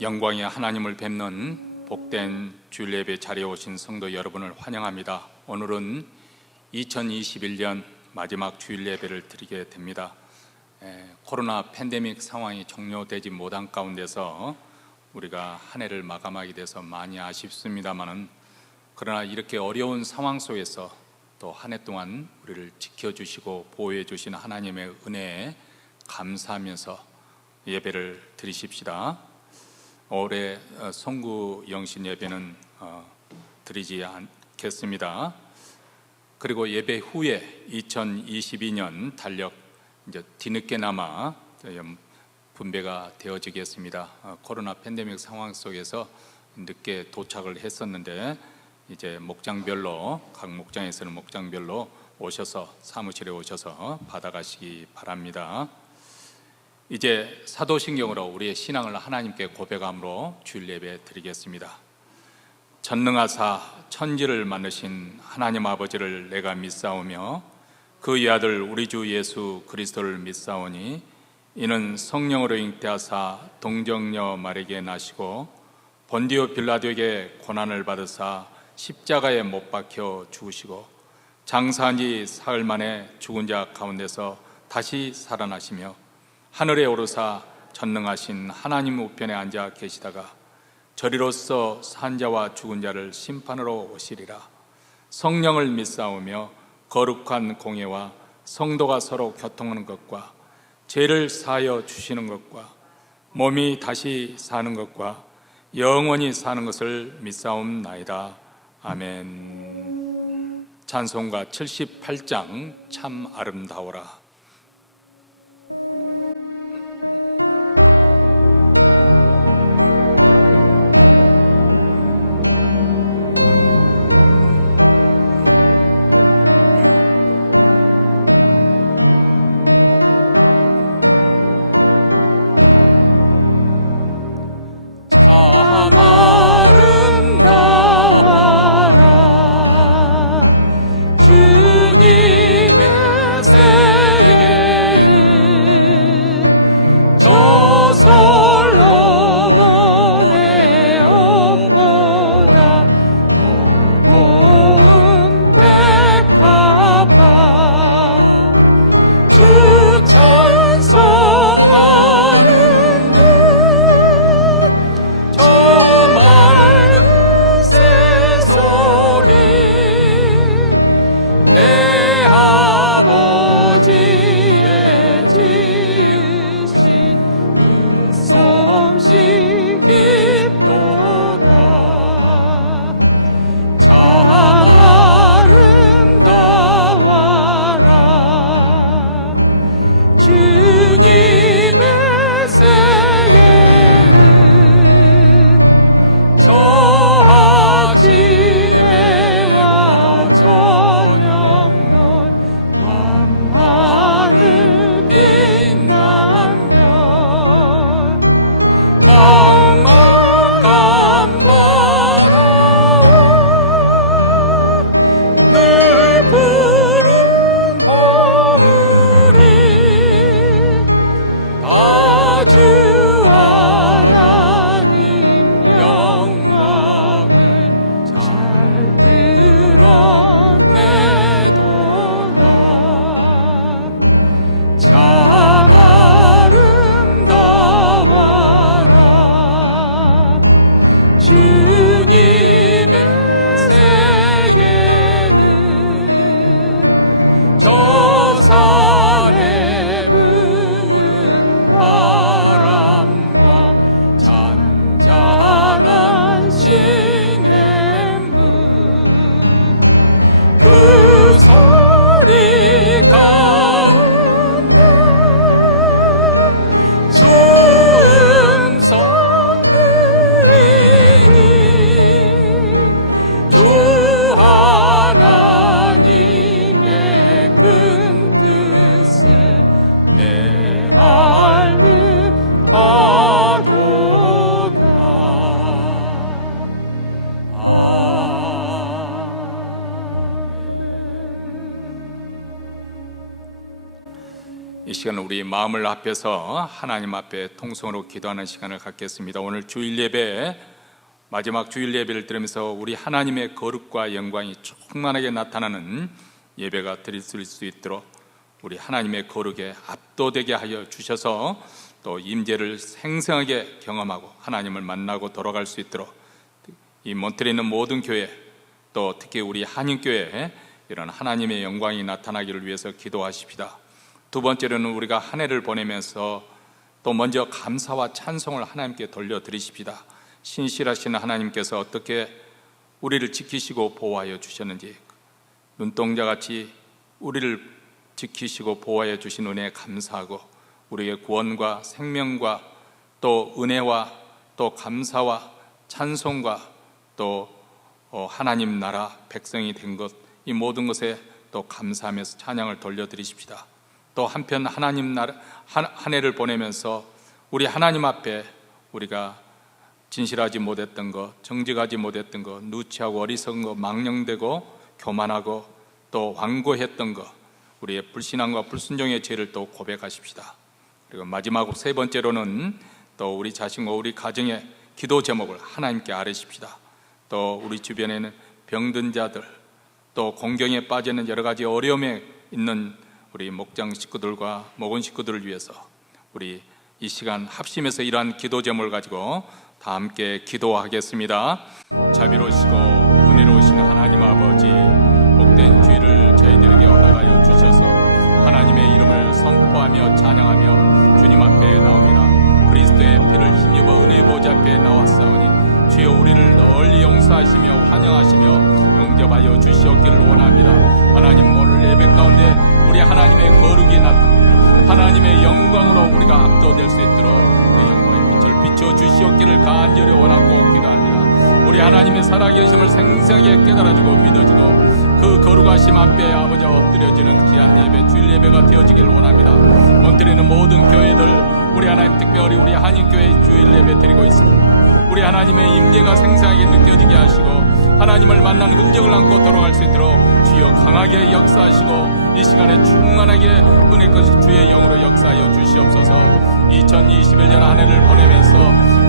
영광의 하나님을 뵙는 복된 주일 예배 자리에 오신 성도 여러분을 환영합니다. 오늘은 2021년 마지막 주일 예배를 드리게 됩니다. 코로나 팬데믹 상황이 종료되지 못한 가운데서 우리가 한 해를 마감하게 돼서 많이 아쉽습니다만은, 그러나 이렇게 어려운 상황 속에서 또 한 해 동안 우리를 지켜주시고 보호해 주신 하나님의 은혜에 감사하면서 예배를 드리십시다. 올해 송구 영신 예배는 드리지 않겠습니다. 그리고 예배 후에 2022년 달력 이제 뒤늦게나마 분배가 되어지겠습니다. 코로나 팬데믹 상황 속에서 늦게 도착을 했었는데, 이제 목장별로, 각 목장에서는 목장별로 오셔서 사무실에 오셔서 받아가시기 바랍니다. 이제 사도신경으로 우리의 신앙을 하나님께 고백함으로 주일 예배 드리겠습니다. 전능하사 천지를 만드신 하나님 아버지를 내가 믿사오며 그의 아들 우리 주 예수 그리스도를 믿사오니, 이는 성령으로 잉태하사 동정녀 마리아에게 나시고 본디오 빌라도에게 고난을 받으사 십자가에 못 박혀 죽으시고 장사한 지 사흘 만에 죽은 자 가운데서 다시 살아나시며 하늘에 오르사 전능하신 하나님 우편에 앉아 계시다가 저리로서 산 자와 죽은 자를 심판으로 오시리라. 성령을 믿사오며 거룩한 공예와 성도가 서로 교통하는 것과 죄를 사하여 주시는 것과 몸이 다시 사는 것과 영원히 사는 것을 믿사옵나이다. 아멘. 찬송가 78장 참 아름다워라. 참 아름다워라. 주님의 세계는 저 솔로몬의 옷보다 더 고운 백합화. 주 찬송하는 막막한 바다와 늘 푸른 봉우리 다 주 하나님 영광을 잘 드러내도다. 참 주님의 세계는 저 산에 부는 바람과 잔잔한 시냇물, 그 소리 가운데 이 시간은 우리 마음을 합해서 하나님 앞에 통성으로 기도하는 시간을 갖겠습니다. 오늘 주일 예배, 마지막 주일 예배를 드리면서 우리 하나님의 거룩과 영광이 충만하게 나타나는 예배가 드릴 수 있도록 우리 하나님의 거룩에 압도되게 하여 주셔서 또 임재를 생생하게 경험하고 하나님을 만나고 돌아갈 수 있도록 이 몬트리에 있는 모든 교회, 또 특히 우리 한인교회에 이런 하나님의 영광이 나타나기를 위해서 기도하십시다. 두 번째로는 우리가 한 해를 보내면서 또 먼저 감사와 찬송을 하나님께 돌려드리십시다. 신실하신 하나님께서 어떻게 우리를 지키시고 보호하여 주셨는지, 눈동자같이 우리를 지키시고 보호하여 주신 은혜에 감사하고 우리의 구원과 생명과 또 은혜와 또 감사와 찬송과 또 하나님 나라 백성이 된 것, 이 모든 것에 또 감사하면서 찬양을 돌려드리십시다. 또 한편 하나님 나라 한 해를 보내면서 우리 하나님 앞에 우리가 진실하지 못했던 것, 정직하지 못했던 것, 누치하고 어리석은 것, 망령되고 교만하고 또 완고했던 것, 우리의 불신앙과 불순종의 죄를 또 고백하십시다. 그리고 마지막 세 번째로는 또 우리 자신과 우리 가정의 기도 제목을 하나님께 아뢰십시다. 또 우리 주변에는 병든 자들, 또 공경에 빠지는 여러 가지 어려움에 있는 우리 목장 식구들과 목원 식구들을 위해서 우리 이 시간 합심해서 이러한 기도 제목을 가지고 다 함께 기도하겠습니다. 자비로우시고 은혜로우신 하나님 아버지, 복된 주일을 저희들에게 허락하여 주셔서 하나님의 이름을 선포하며 찬양하며 주님 앞에 나옵니다. 그리스도의 피를 힘입어 은혜 보좌 앞에 나왔사오니 주여 우리를 널리 용서하시며 환영하시며 영접하여 주시옵기를 원합니다. 하나님, 오늘 예배 가운데 우리 하나님의 거룩이 나타나 하나님의 영광으로 우리가 압도될 수 있도록 그 영광의 빛을 비춰 주시옵기를 간절히 원하고 기도합니다. 우리 하나님의 살아계심을 생생하게 깨달아지고 믿어지고 그 거룩하심 앞에 아버지 엎드려지는 귀한 예배, 주일 예배가 되어지길 원합니다. 몬트리는 모든 교회들, 우리 하나님 특별히 우리 한인교회 주일 예배 드리고 있습니다. 우리 하나님의 임재가 생생하게 느껴지게 하시고 하나님을 만난 흔적을 안고 돌아갈 수 있도록 주여 강하게 역사하시고 이 시간에 충만하게 은혜껏 주의 영으로 역사하여 주시옵소서. 2021년 한 해를 보내면서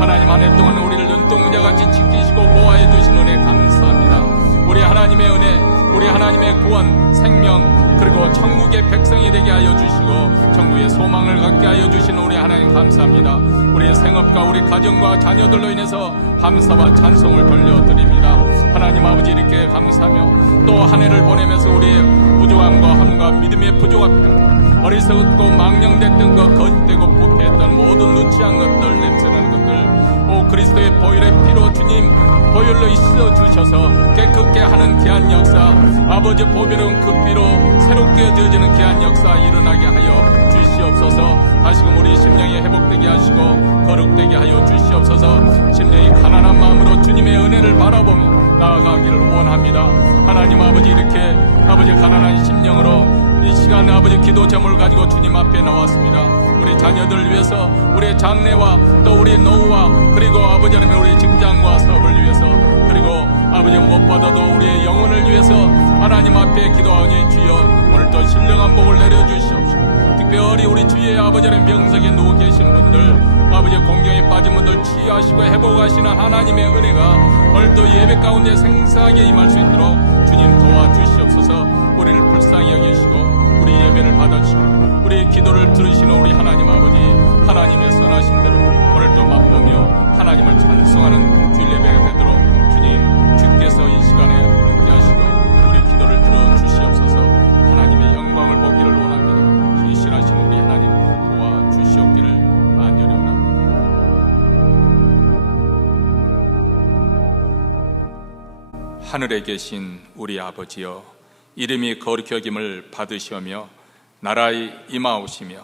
하나님 한 해 동안 우리를 눈동자같이 지키시고 보호해 주신 은혜 감사합니다. 우리 하나님의 은혜, 우리 하나님의 구원, 생명, 그리고 천국의 백성이 되게 하여 주시고 천국의 소망을 갖게 하여 주신 우리 하나님 감사합니다. 우리의 생업과 우리 가정과 자녀들로 인해서 감사와 찬송을 돌려드립니다. 하나님 아버지, 이렇게 감사하며 또 한 해를 보내면서 우리의 부족함과 함과 믿음의 부족함과 어리석고 망령됐던 것, 거짓되고 부패했던 모든 누치한 것들, 냄새나는 것들, 오 그리스도의 보혈의 피로 주님 보혈로 있어 주셔서 깨끗게 하는 귀한 역사, 아버지 보배로운 그 피로 새롭게 되어지는 귀한 역사 일어나게 하여 주시옵소서. 다시금 우리 심령이 회복되게 하시고 거룩되게 하여 주시옵소서. 심령이 가난한 마음으로 주님의 은혜를 바라보며 나아가기를 원합니다. 하나님 아버지, 이렇게 아버지 가난한 심령으로 이 시간 아버지 기도 제목을 가지고 주님 앞에 나왔습니다. 우리 자녀들을 위해서, 우리의 장래와 또 우리 노후와 그리고 아버지 하나님 우리 직장과 사업을 위해서, 그리고 아버지 무엇보다도 우리의 영혼을 위해서 하나님 앞에 기도하니 주여 오늘도 신령한 복을 내려주시옵시고, 특별히 우리 주의 아버지 하나님 병석에 누워 계신 분들, 아버지 공경에 빠진 분들 치유하시고 회복하시는 하나님의 은혜가 오늘도 예배 가운데 생생하게 임할 수 있도록 주님 도와주시옵소서. 우리를 불쌍히 여기시고 우리 예배를 받아주시고 우리의 기도를 들으시는 우리 하나님 아버지, 하나님의 선하신 대로 오늘도 맛보며 하나님을 찬송하는 주일 예배가 되도록 주님 주께서 이 시간에 함께 하시고 우리 기도를 들어주시옵소서. 하나님의 영광을 보기를 원합니다. 신실하신 우리 하나님 도와주시옵기를 간절히 원합니다. 하늘에 계신 우리 아버지여, 이름이 거룩히 여김을 받으시오며 나라의 임하오시며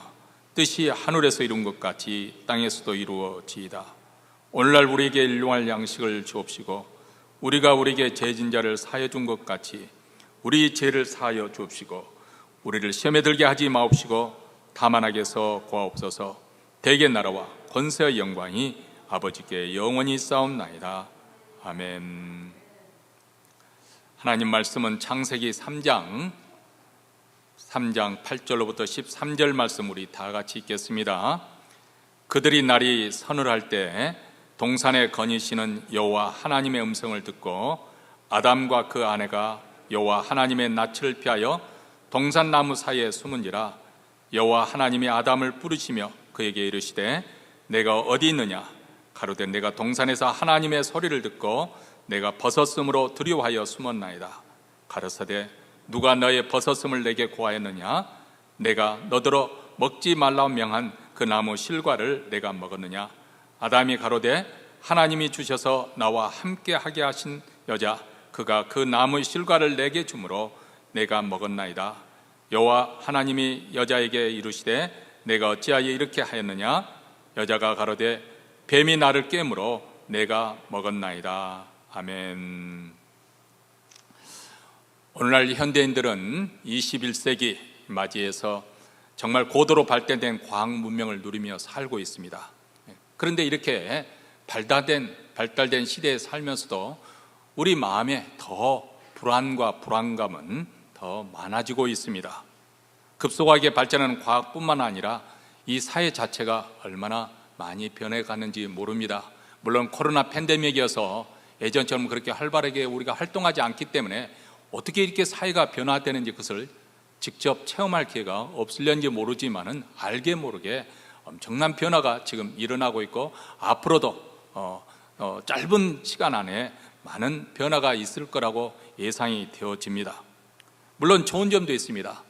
뜻이 하늘에서 이룬 것 같이 땅에서도 이루어지이다. 오늘날 우리에게 일용할 양식을 주옵시고 우리가 우리에게 죄진 자를 사하여 준 것 같이 우리 죄를 사하여 주옵시고 우리를 시험에 들게 하지 마옵시고 다만 악에서 구하옵소서. 대개 나라와 권세의 영광이 아버지께 영원히 싸움나이다. 아멘. 하나님 말씀은 창세기 3장 3장 8절로부터 13절 말씀 우리 다 같이 읽겠습니다. 그들이 날이 서늘할 때 동산에 거니시는 여호와 하나님의 음성을 듣고 아담과 그 아내가 여호와 하나님의 낯을 피하여 동산나무 사이에 숨은지라. 여호와 하나님이 아담을 부르시며 그에게 이르시되 내가 어디 있느냐? 가로되 내가 동산에서 하나님의 소리를 듣고 내가 벗었으므로 두려워하여 숨었나이다. 가로사대 누가 너의 벗었음을 내게 고하였느냐? 내가 너더러 먹지 말라 명한 그 나무 실과를 내가 먹었느냐? 아담이 가로되 하나님이 주셔서 나와 함께 하게 하신 여자 그가 그 나무 실과를 내게 주므로 내가 먹었나이다. 여호와 하나님이 여자에게 이르시되 내가 어찌하여 이렇게 하였느냐? 여자가 가로되 뱀이 나를 깨므로 내가 먹었나이다. 아멘. 오늘날 현대인들은 21세기 맞이해서 정말 고도로 발달된 과학 문명을 누리며 살고 있습니다. 그런데 이렇게 발달된 시대에 살면서도 우리 마음에 더 불안과 불안감은 더 많아지고 있습니다. 급속하게 발전하는 과학뿐만 아니라 이 사회 자체가 얼마나 많이 변해가는지 모릅니다. 물론 코로나 팬데믹이어서 예전처럼 그렇게 활발하게 우리가 활동하지 않기 때문에 어떻게 이렇게 사회가 변화되는지 그것을 직접 체험할 기회가 없을는지 모르지만은 알게 모르게 엄청난 변화가 지금 일어나고 있고 앞으로도 짧은 시간 안에 많은 변화가 있을 거라고 예상이 되어집니다. 물론 좋은 점도 있습니다.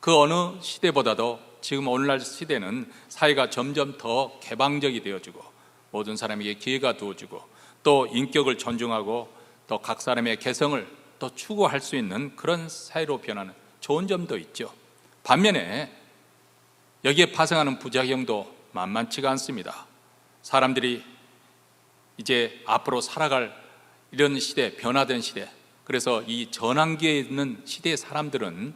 그 어느 시대보다도 지금 오늘날 시대는 사회가 점점 더 개방적이 되어지고 모든 사람에게 기회가 두어지고 또 인격을 존중하고 또 각 사람의 개성을 또 추구할 수 있는 그런 사회로 변하는 좋은 점도 있죠. 반면에 여기에 파생하는 부작용도 만만치가 않습니다. 사람들이 이제 앞으로 살아갈 이런 시대, 변화된 시대, 그래서 이 전환기에 있는 시대의 사람들은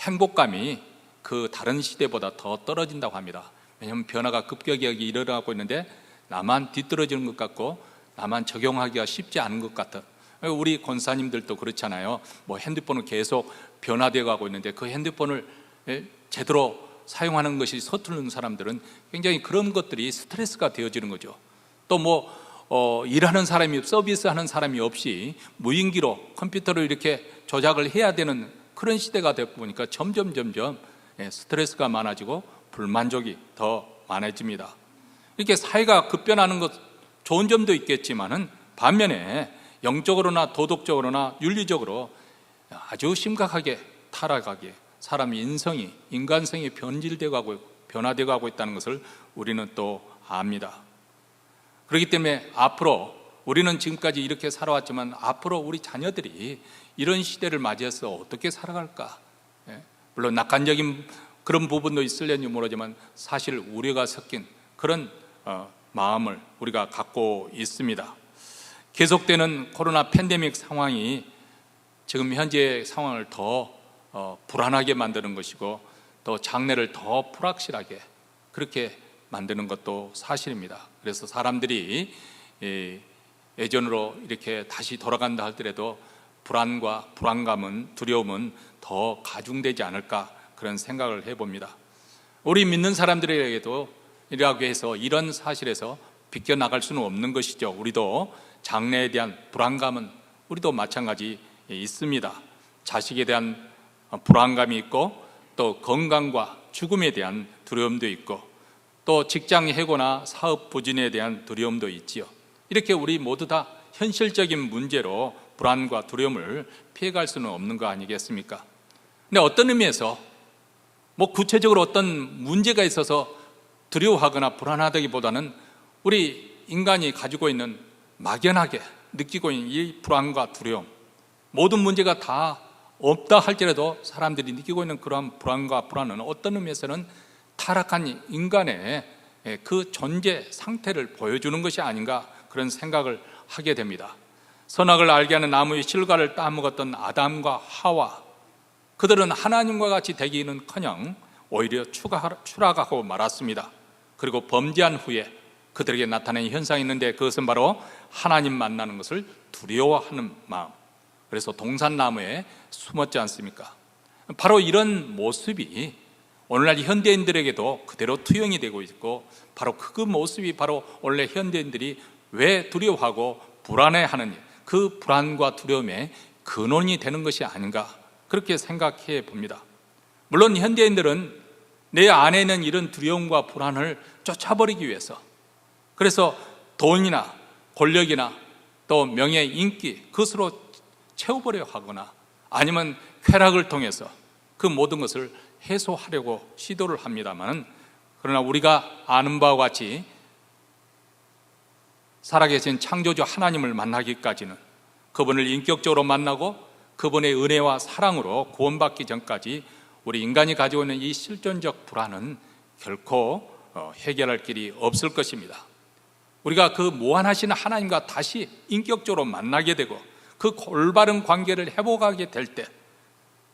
행복감이 그 다른 시대보다 더 떨어진다고 합니다. 왜냐하면 변화가 급격하게 일어나고 있는데 나만 뒤떨어지는 것 같고 나만 적용하기가 쉽지 않은 것 같은, 우리 권사님들도 그렇잖아요. 뭐 핸드폰을 계속 변화되어 가고 있는데 그 핸드폰을 제대로 사용하는 것이 서투른 사람들은 굉장히 그런 것들이 스트레스가 되어지는 거죠. 또 일하는 사람이, 서비스하는 사람이 없이 무인기로 컴퓨터를 이렇게 조작을 해야 되는 그런 시대가 되다 보니까 점점 스트레스가 많아지고 불만족이 더 많아집니다. 이렇게 사회가 급변하는 것 좋은 점도 있겠지만은 반면에 영적으로나 도덕적으로나 윤리적으로 아주 심각하게 타락하게 사람의 인간성이 변질되어 가고 변화되어 가고 있다는 것을 우리는 또 압니다. 그렇기 때문에 앞으로 우리는 지금까지 이렇게 살아왔지만 앞으로 우리 자녀들이 이런 시대를 맞이해서 어떻게 살아갈까? 물론 낙관적인 그런 부분도 있을는지 모르지만 사실 우려가 섞인 그런 마음을 우리가 갖고 있습니다. 계속되는 코로나 팬데믹 상황이 지금 현재의 상황을 더 불안하게 만드는 것이고 또 장래를 더 불확실하게 그렇게 만드는 것도 사실입니다. 그래서 사람들이 예전으로 이렇게 다시 돌아간다 하더라도 불안과 불안감은, 두려움은 더 가중되지 않을까 그런 생각을 해봅니다. 우리 믿는 사람들에게도 이라고 해서 이런 사실에서 비껴나갈 수는 없는 것이죠. 우리도 장래에 대한 불안감은 우리도 마찬가지 있습니다. 자식에 대한 불안감이 있고 또 건강과 죽음에 대한 두려움도 있고 또 직장 해고나 사업 부진에 대한 두려움도 있지요. 이렇게 우리 모두 다 현실적인 문제로 불안과 두려움을 피해갈 수는 없는 거 아니겠습니까? 근데 어떤 의미에서 구체적으로 어떤 문제가 있어서 두려워하거나 불안하다기보다는 우리 인간이 가지고 있는 막연하게 느끼고 있는 이 불안과 두려움, 모든 문제가 다 없다 할지라도 사람들이 느끼고 있는 그러한 불안과 불안은 어떤 의미에서는 타락한 인간의 그 존재 상태를 보여주는 것이 아닌가 그런 생각을 하게 됩니다. 선악을 알게 하는 나무의 실과를 따먹었던 아담과 하와, 그들은 하나님과 같이 되기는커녕 오히려 추락하고 말았습니다. 그리고 범죄한 후에 그들에게 나타나는 현상이 있는데 그것은 바로 하나님 만나는 것을 두려워하는 마음. 그래서 동산나무에 숨었지 않습니까? 바로 이런 모습이 오늘날 현대인들에게도 그대로 투영이 되고 있고, 바로 그 모습이 바로 원래 현대인들이 왜 두려워하고 불안해하는 그 불안과 두려움의 근원이 되는 것이 아닌가, 그렇게 생각해 봅니다. 물론 현대인들은 내 안에는 이런 두려움과 불안을 쫓아버리기 위해서, 그래서 돈이나 권력이나 또 명예, 인기, 그것으로 채워버려 하거나 아니면 쾌락을 통해서 그 모든 것을 해소하려고 시도를 합니다만, 그러나 우리가 아는 바와 같이 살아계신 창조주 하나님을 만나기까지는, 그분을 인격적으로 만나고 그분의 은혜와 사랑으로 구원받기 전까지 우리 인간이 가지고 있는 이 실존적 불안은 결코 해결할 길이 없을 것입니다. 우리가 그 무한하신 하나님과 다시 인격적으로 만나게 되고 그 올바른 관계를 회복하게 될 때,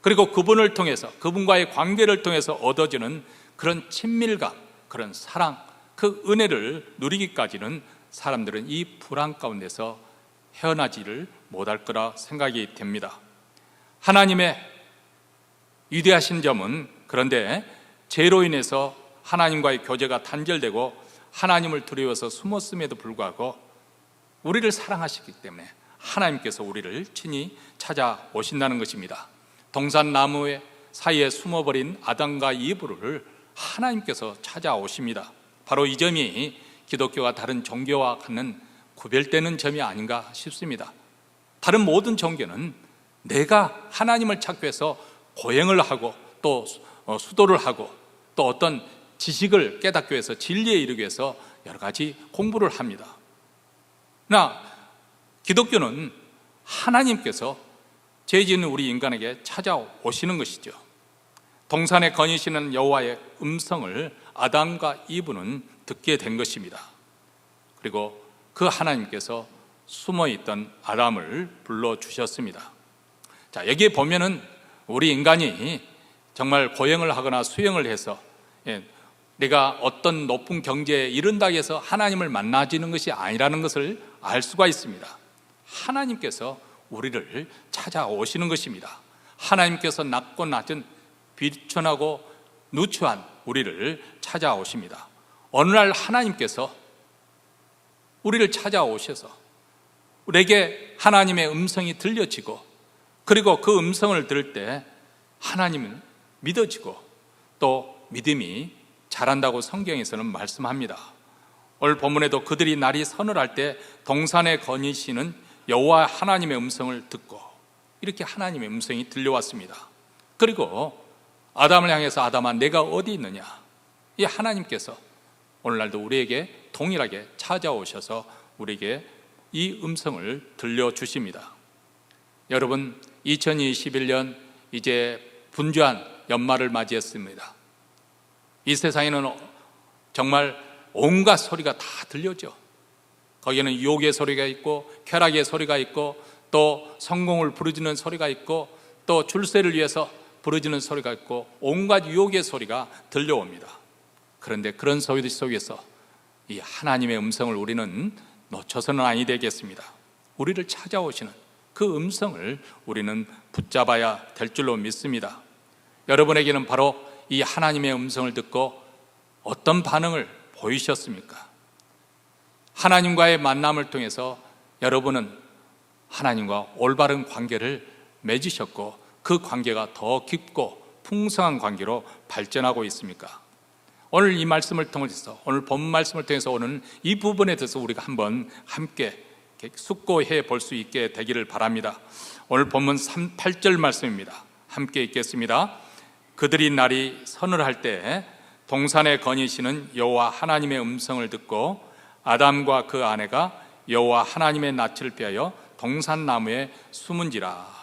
그리고 그분을 통해서, 그분과의 관계를 통해서 얻어지는 그런 친밀감, 그런 사랑, 그 은혜를 누리기까지는 사람들은 이 불안 가운데서 헤어나지를 못할 거라 생각이 됩니다. 하나님의 위대하신 점은, 그런데 죄로 인해서 하나님과의 교제가 단절되고 하나님을 두려워서 숨었음에도 불구하고 우리를 사랑하시기 때문에 하나님께서 우리를 친히 찾아오신다는 것입니다. 동산나무 사이에 숨어버린 아담과 이브를 하나님께서 찾아오십니다. 바로 이 점이 기독교가 다른 종교와 갖는 구별되는 점이 아닌가 싶습니다. 다른 모든 종교는 내가 하나님을 찾기 위해서 고행을 하고 또 수도를 하고 또 어떤 지식을 깨닫기 위해서, 진리에 이르기 위해서 여러 가지 공부를 합니다. 그러나 기독교는 하나님께서 죄 짓는 우리 인간에게 찾아오시는 것이죠. 동산에 거니시는 여호와의 음성을 아담과 이브는 듣게 된 것입니다. 그리고 그 하나님께서 숨어있던 아담을 불러주셨습니다. 자, 여기에 보면은 우리 인간이 정말 고행을 하거나 수행을 해서 내가 어떤 높은 경제에 이른다고 해서 하나님을 만나지는 것이 아니라는 것을 알 수가 있습니다. 하나님께서 우리를 찾아오시는 것입니다. 하나님께서 낮고 낮은 비천하고 누추한 우리를 찾아오십니다. 어느 날 하나님께서 우리를 찾아오셔서 우리에게 하나님의 음성이 들려지고, 그리고 그 음성을 들을 때 하나님은 믿어지고 또 믿음이 자란다고 성경에서는 말씀합니다. 오늘 본문에도 그들이 날이 서늘할 때 동산에 거니시는 여호와 하나님의 음성을 듣고, 이렇게 하나님의 음성이 들려왔습니다. 그리고 아담을 향해서 아담아 내가 어디 있느냐, 이 하나님께서 오늘날도 우리에게 동일하게 찾아오셔서 우리에게 이 음성을 들려주십니다. 여러분, 2021년 이제 분주한 연말을 맞이했습니다. 이 세상에는 정말 온갖 소리가 다 들려죠. 거기에는 유혹의 소리가 있고 쾌락의 소리가 있고 또 성공을 부르짖는 소리가 있고 또 출세를 위해서 부르짖는 소리가 있고 온갖 유혹의 소리가 들려옵니다. 그런데 그런 소리 속에서 이 하나님의 음성을 우리는 놓쳐서는 아니 되겠습니다. 우리를 찾아오시는 그 음성을 우리는 붙잡아야 될 줄로 믿습니다. 여러분에게는 바로 이 하나님의 음성을 듣고 어떤 반응을 보이셨습니까? 하나님과의 만남을 통해서 여러분은 하나님과 올바른 관계를 맺으셨고 그 관계가 더 깊고 풍성한 관계로 발전하고 있습니까? 오늘 이 말씀을 통해서, 오늘 본문 말씀을 통해서 오는 이 부분에 대해서 우리가 한번 함께 숙고해 볼 수 있게 되기를 바랍니다. 오늘 본문 8절 말씀입니다. 함께 읽겠습니다. 그들이 날이 서늘할 때 동산에 거니시는 여호와 하나님의 음성을 듣고 아담과 그 아내가 여호와 하나님의 낯을 피하여 동산나무에 숨은지라.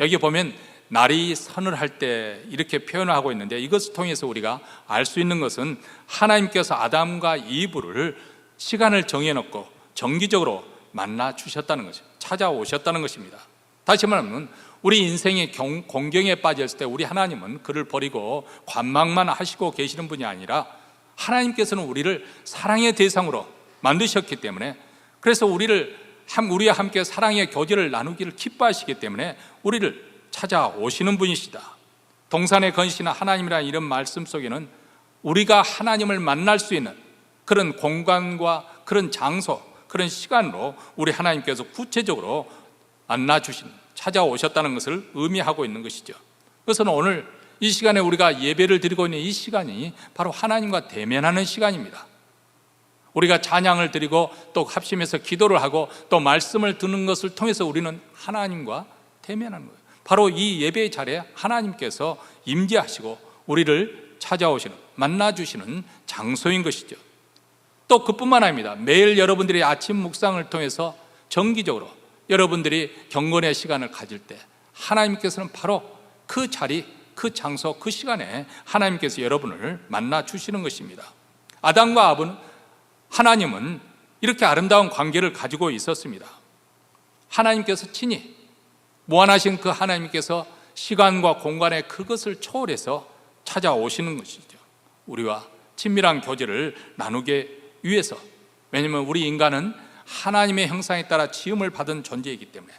여기 보면 날이 서늘할 때 이렇게 표현을 하고 있는데, 이것을 통해서 우리가 알 수 있는 것은 하나님께서 아담과 이브를 시간을 정해놓고 정기적으로 만나 주셨다는 것이죠. 찾아오셨다는 것입니다. 다시 말하면 우리 인생의 공경에 빠졌을 때 우리 하나님은 그를 버리고 관망만 하시고 계시는 분이 아니라 하나님께서는 우리를 사랑의 대상으로 만드셨기 때문에, 그래서 우리와 함께 사랑의 교제를 나누기를 기뻐하시기 때문에 우리를 찾아오시는 분이시다. 동산에 건신한 하나님이라는 이런 말씀 속에는 우리가 하나님을 만날 수 있는 그런 공간과 그런 장소, 그런 시간으로 우리 하나님께서 구체적으로 만나주신, 찾아오셨다는 것을 의미하고 있는 것이죠. 그래서 오늘 이 시간에 우리가 예배를 드리고 있는 이 시간이 바로 하나님과 대면하는 시간입니다. 우리가 찬양을 드리고 또 합심해서 기도를 하고 또 말씀을 듣는 것을 통해서 우리는 하나님과 대면하는 거예요. 바로 이 예배의 자리에 하나님께서 임재하시고 우리를 찾아오시는, 만나주시는 장소인 것이죠. 또 그뿐만 아닙니다. 매일 여러분들이 아침 묵상을 통해서 정기적으로 여러분들이 경건의 시간을 가질 때 하나님께서는 바로 그 자리, 그 장소, 그 시간에 하나님께서 여러분을 만나주시는 것입니다. 아담과 하나님은 이렇게 아름다운 관계를 가지고 있었습니다. 하나님께서 친히 무한하신 그 하나님께서 시간과 공간의 그것을 초월해서 찾아오시는 것이죠. 우리와 친밀한 교제를 나누기 위해서. 왜냐하면 우리 인간은 하나님의 형상에 따라 지음을 받은 존재이기 때문에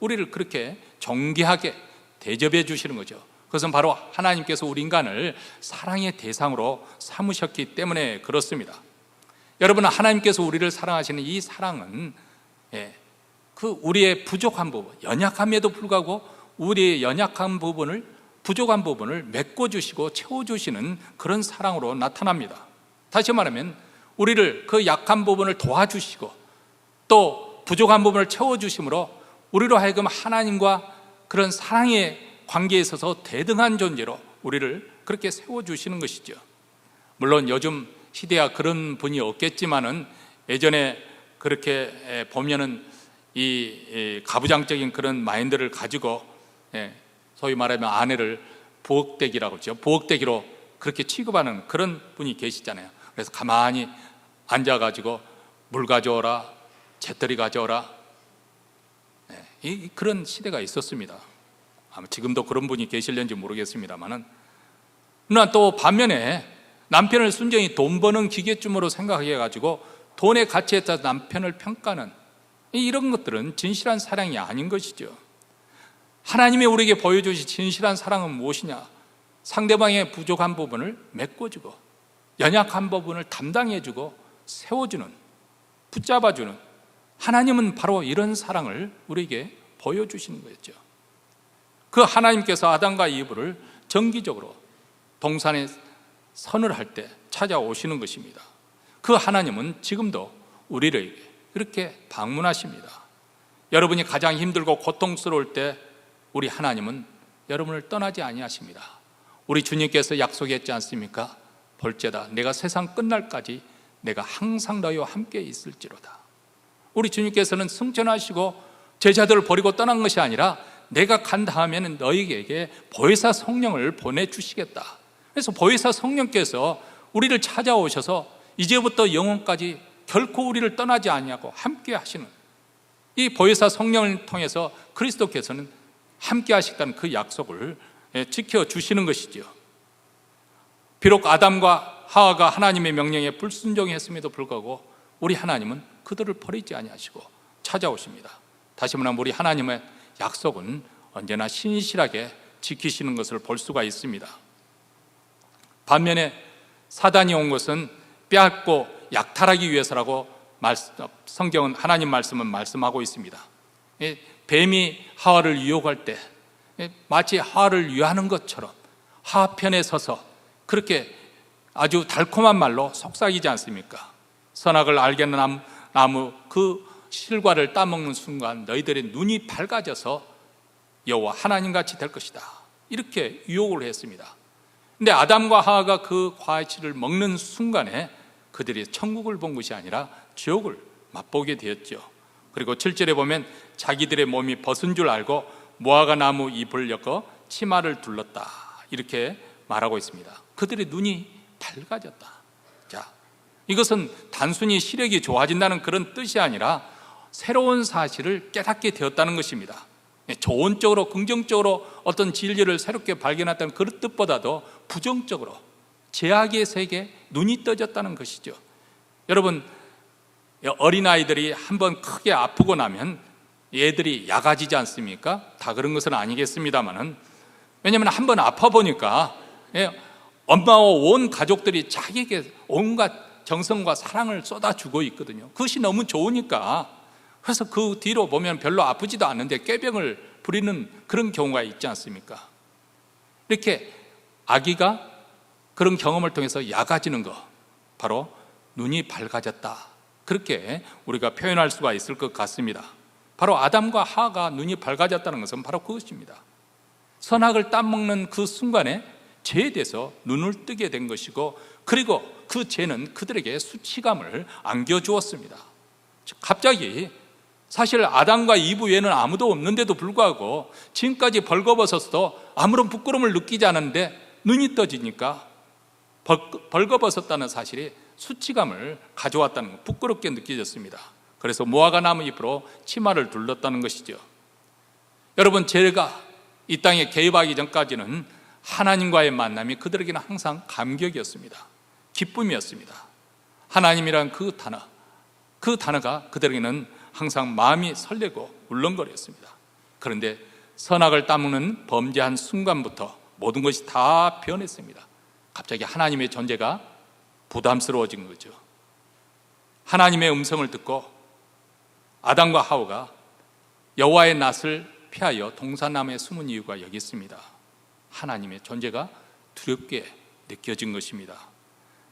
우리를 그렇게 존귀하게 대접해 주시는 거죠. 그것은 바로 하나님께서 우리 인간을 사랑의 대상으로 삼으셨기 때문에 그렇습니다. 여러분, 하나님께서 우리를 사랑하시는 이 사랑은 그 우리의 부족한 부분, 연약함에도 불구하고 우리의 연약한 부분을, 부족한 부분을 메꿔주시고 채워주시는 그런 사랑으로 나타납니다. 다시 말하면 우리를 그 약한 부분을 도와주시고 또 부족한 부분을 채워주심으로 우리로 하여금 하나님과 그런 사랑의 관계에 있어서 대등한 존재로 우리를 그렇게 세워주시는 것이죠. 물론 요즘 시대야 그런 분이 없겠지만은 예전에 그렇게 보면은 이 가부장적인 그런 마인드를 가지고 소위 말하면 아내를 부엌대기라고 그러죠. 부엌대기로 그렇게 취급하는 그런 분이 계시잖아요. 그래서 가만히 앉아가지고 물 가져오라, 재떨이 가져오라, 그런 시대가 있었습니다. 아마 지금도 그런 분이 계실는지 모르겠습니다만은, 그러나 또 반면에 남편을 순전히 돈 버는 기계쯤으로 생각해가지고 돈의 가치에 따라 남편을 평가하는 이런 것들은 진실한 사랑이 아닌 것이죠. 하나님이 우리에게 보여주신 진실한 사랑은 무엇이냐? 상대방의 부족한 부분을 메꿔주고 연약한 부분을 담당해주고 세워주는, 붙잡아주는, 하나님은 바로 이런 사랑을 우리에게 보여주시는 거였죠. 그 하나님께서 아담과 이브를 정기적으로 동산에 선을 할 때 찾아오시는 것입니다. 그 하나님은 지금도 우리를 그렇게 방문하십니다. 여러분이 가장 힘들고 고통스러울 때 우리 하나님은 여러분을 떠나지 아니하십니다. 우리 주님께서 약속했지 않습니까? 볼지어다 내가 세상 끝날까지 내가 항상 너희와 함께 있을지로다. 우리 주님께서는 승천하시고 제자들을 버리고 떠난 것이 아니라 내가 간 다음에는 너희에게 보혜사 성령을 보내주시겠다. 그래서 보혜사 성령께서 우리를 찾아오셔서 이제부터 영원까지 결코 우리를 떠나지 아니하고 함께 하시는, 이 보혜사 성령을 통해서 그리스도께서는 함께 하시겠다는 그 약속을 지켜주시는 것이죠. 비록 아담과 하와가 하나님의 명령에 불순종했음에도 불구하고 우리 하나님은 그들을 버리지 아니하시고 찾아오십니다. 다시 말하면 우리 하나님의 약속은 언제나 신실하게 지키시는 것을 볼 수가 있습니다. 반면에 사단이 온 것은 빼앗고 약탈하기 위해서라고 성경은, 하나님 말씀은 말씀하고 있습니다. 뱀이 하와를 유혹할 때 마치 하와를 유하는 것처럼 하와 편에 서서 그렇게 아주 달콤한 말로 속삭이지 않습니까? 선악을 알게 하는 나무 그 실과를 따먹는 순간 너희들의 눈이 밝아져서 여호와 하나님같이 될 것이다, 이렇게 유혹을 했습니다. 근데 아담과 하와가 그 과실을 먹는 순간에 그들이 천국을 본 것이 아니라 지옥을 맛보게 되었죠. 그리고 7절에 보면 자기들의 몸이 벗은 줄 알고 무화과 나무 잎을 엮어 치마를 둘렀다, 이렇게 말하고 있습니다. 그들의 눈이 밝아졌다. 자, 이것은 단순히 시력이 좋아진다는 그런 뜻이 아니라 새로운 사실을 깨닫게 되었다는 것입니다. 좋은 쪽으로, 긍정적으로 어떤 진리를 새롭게 발견했다는 그런 뜻보다도 부정적으로 죄악의 세계에 눈이 떠졌다는 것이죠. 여러분, 어린아이들이 한번 크게 아프고 나면 애들이 약아지지 않습니까? 다 그런 것은 아니겠습니다만은 왜냐하면 한번 아파 보니까 엄마와 온 가족들이 자기에게 온갖 정성과 사랑을 쏟아주고 있거든요. 그것이 너무 좋으니까. 그래서 그 뒤로 보면 별로 아프지도 않은데 꾀병을 부리는 그런 경우가 있지 않습니까? 이렇게 아기가 그런 경험을 통해서 약아지는 거, 바로 눈이 밝아졌다, 그렇게 우리가 표현할 수가 있을 것 같습니다. 바로 아담과 하와가 눈이 밝아졌다는 것은 바로 그것입니다. 선악을 따먹는 그 순간에 죄에 대해서 눈을 뜨게 된 것이고, 그리고 그 죄는 그들에게 수치감을 안겨주었습니다. 갑자기 사실 아담과 이브 외에는 아무도 없는데도 불구하고 지금까지 벌거벗었어도 아무런 부끄러움을 느끼지 않았는데 눈이 떠지니까 벌거벗었다는 사실이 수치감을 가져왔다는 것, 부끄럽게 느껴졌습니다. 그래서 무화과 나무 잎으로 치마를 둘렀다는 것이죠. 여러분, 죄가 이 땅에 개입하기 전까지는 하나님과의 만남이 그들에게는 항상 감격이었습니다. 기쁨이었습니다. 하나님이란 그 단어가 그들에게는 항상 마음이 설레고 울렁거렸습니다. 그런데 선악을 따먹는 범죄한 순간부터 모든 것이 다 변했습니다. 갑자기 하나님의 존재가 부담스러워진 거죠. 하나님의 음성을 듣고 아담과 하와가 여호와의 낯을 피하여 동산나무에 숨은 이유가 여기 있습니다. 하나님의 존재가 두렵게 느껴진 것입니다.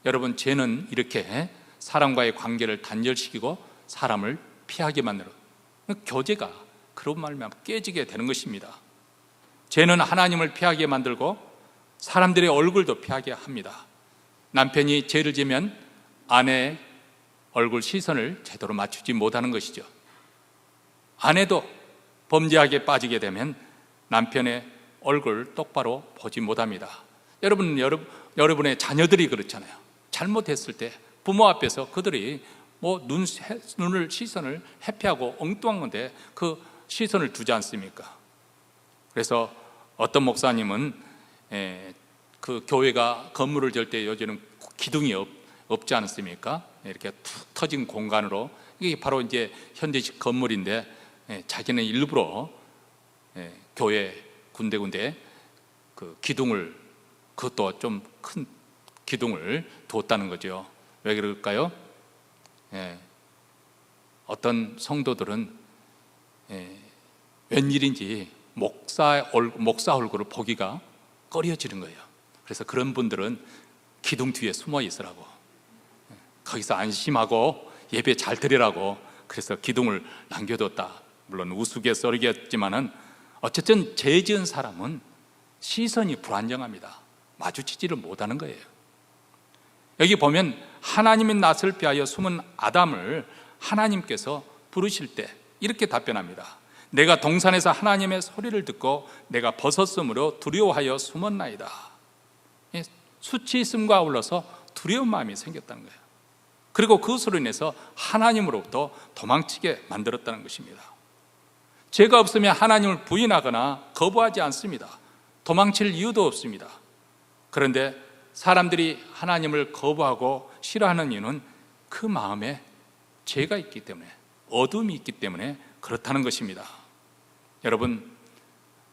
여러분, 죄는 이렇게 사람과의 관계를 단절시키고 사람을 피하게 만들어, 교제가 그런 말만 깨지게 되는 것입니다. 죄는 하나님을 피하게 만들고 사람들의 얼굴도 피하게 합니다. 남편이 죄를 지면 아내의 얼굴 시선을 제대로 맞추지 못하는 것이죠. 아내도 범죄하게 빠지게 되면 남편의 얼굴 똑바로 보지 못합니다. 여러분의 자녀들이 그렇잖아요. 잘못했을 때 부모 앞에서 그들이 눈을 시선을 회피하고 엉뚱한 건데 그 시선을 두지 않습니까? 그래서 어떤 목사님은 그 교회가 건물을 질 때 요즘은 기둥이 없지 않습니까? 이렇게 툭 터진 공간으로, 이게 바로 이제 현대식 건물인데 자기는 일부러 교회 군데군데 그 기둥을, 그것도 좀 큰 기둥을 두었다는 거죠. 왜 그럴까요? 어떤 성도들은 웬일인지 목사 얼굴을 보기가 꺼려지는 거예요. 그래서 그런 분들은 기둥 뒤에 숨어 있으라고, 거기서 안심하고 예배 잘 드리라고, 그래서 기둥을 남겨뒀다. 물론 우스갯소리겠지만은 어쨌든 죄 지은 사람은 시선이 불안정합니다. 마주치지를 못하는 거예요. 여기 보면 하나님의 낯을 피하여 숨은 아담을 하나님께서 부르실 때 이렇게 답변합니다. 내가 동산에서 하나님의 소리를 듣고 내가 벗었으므로 두려워하여 숨었나이다. 수치심과 아울러서 두려운 마음이 생겼다는 거예요. 그리고 그것으로 인해서 하나님으로부터 도망치게 만들었다는 것입니다. 죄가 없으면 하나님을 부인하거나 거부하지 않습니다. 도망칠 이유도 없습니다. 그런데 사람들이 하나님을 거부하고 싫어하는 이유는 그 마음에 죄가 있기 때문에, 어둠이 있기 때문에 그렇다는 것입니다. 여러분,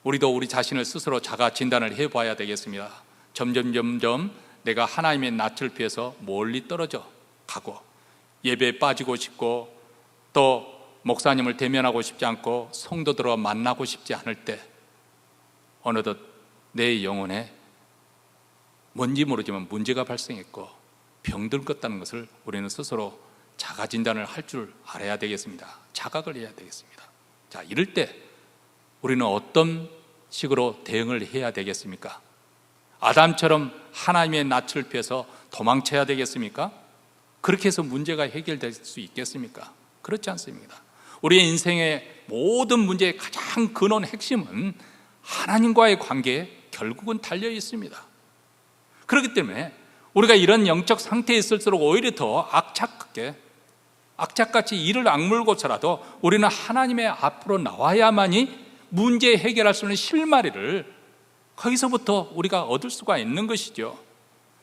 우리도 우리 자신을 스스로 자가 진단을 해봐야 되겠습니다. 점점 내가 하나님의 낯을 피해서 멀리 떨어져 가고, 예배에 빠지고 싶고, 또 목사님을 대면하고 싶지 않고 성도들과 만나고 싶지 않을 때 어느덧 내 영혼에 뭔지 모르지만 문제가 발생했고 병들었다는 것을 우리는 스스로 자가 진단을 할 줄 알아야 되겠습니다. 자각을 해야 되겠습니다. 자, 이럴 때 우리는 어떤 식으로 대응을 해야 되겠습니까? 아담처럼 하나님의 낯을 피해서 도망쳐야 되겠습니까? 그렇게 해서 문제가 해결될 수 있겠습니까? 그렇지 않습니다. 우리의 인생의 모든 문제의 가장 근원 핵심은 하나님과의 관계에 결국은 달려 있습니다. 그렇기 때문에 우리가 이런 영적 상태에 있을수록 오히려 더 악착같이 이를 악물고서라도 우리는 하나님의 앞으로 나와야만이 문제 해결할 수 있는 실마리를 거기서부터 우리가 얻을 수가 있는 것이죠.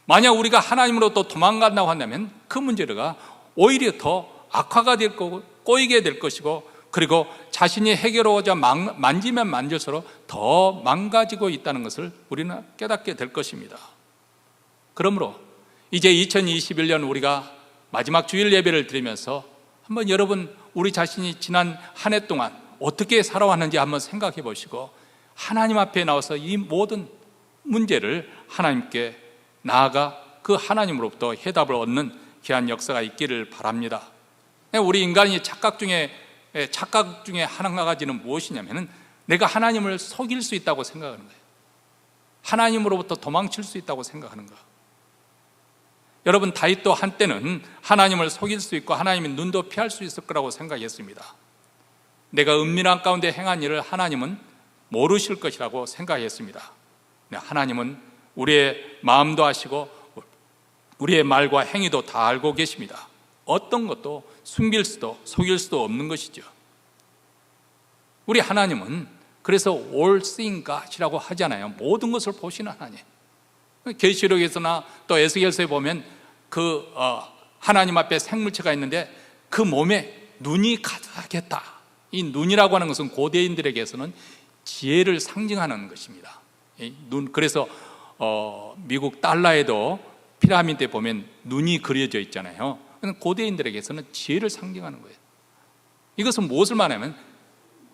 만약 우리가 하나님으로부터 도망간다고 한다면 그 문제가 오히려 더 악화가 될 거고 꼬이게 될 것이고, 그리고 자신이 해결하고자 만지면 만질수록 더 망가지고 있다는 것을 우리는 깨닫게 될 것입니다. 그러므로 이제 2021년 우리가 마지막 주일 예배를 드리면서 한번 여러분 우리 자신이 지난 한 해 동안 어떻게 살아왔는지 한번 생각해 보시고 하나님 앞에 나와서 이 모든 문제를 하나님께 나아가 그 하나님으로부터 해답을 얻는 귀한 역사가 있기를 바랍니다. 우리 인간이 착각 중에 한 가지는 무엇이냐면 내가 하나님을 속일 수 있다고 생각하는 거예요. 하나님으로부터 도망칠 수 있다고 생각하는 거예요. 여러분, 다윗도 한때는 하나님을 속일 수 있고 하나님의 눈도 피할 수 있을 거라고 생각했습니다. 내가 은밀한 가운데 행한 일을 하나님은 모르실 것이라고 생각했습니다. 하나님은 우리의 마음도 아시고 우리의 말과 행위도 다 알고 계십니다. 어떤 것도 숨길 수도 속일 수도 없는 것이죠. 우리 하나님은 그래서 All Seeing God이라고 하잖아요. 모든 것을 보시는 하나님. 계시록에서나 또 에스겔서에 보면 하나님 앞에 생물체가 있는데 그 몸에 눈이 가득하겠다. 이 눈이라고 하는 것은 고대인들에게서는 지혜를 상징하는 것입니다. 그래서 미국 달러에도 피라미드에 보면 눈이 그려져 있잖아요. 고대인들에게서는 지혜를 상징하는 거예요. 이것은 무엇을 말하냐면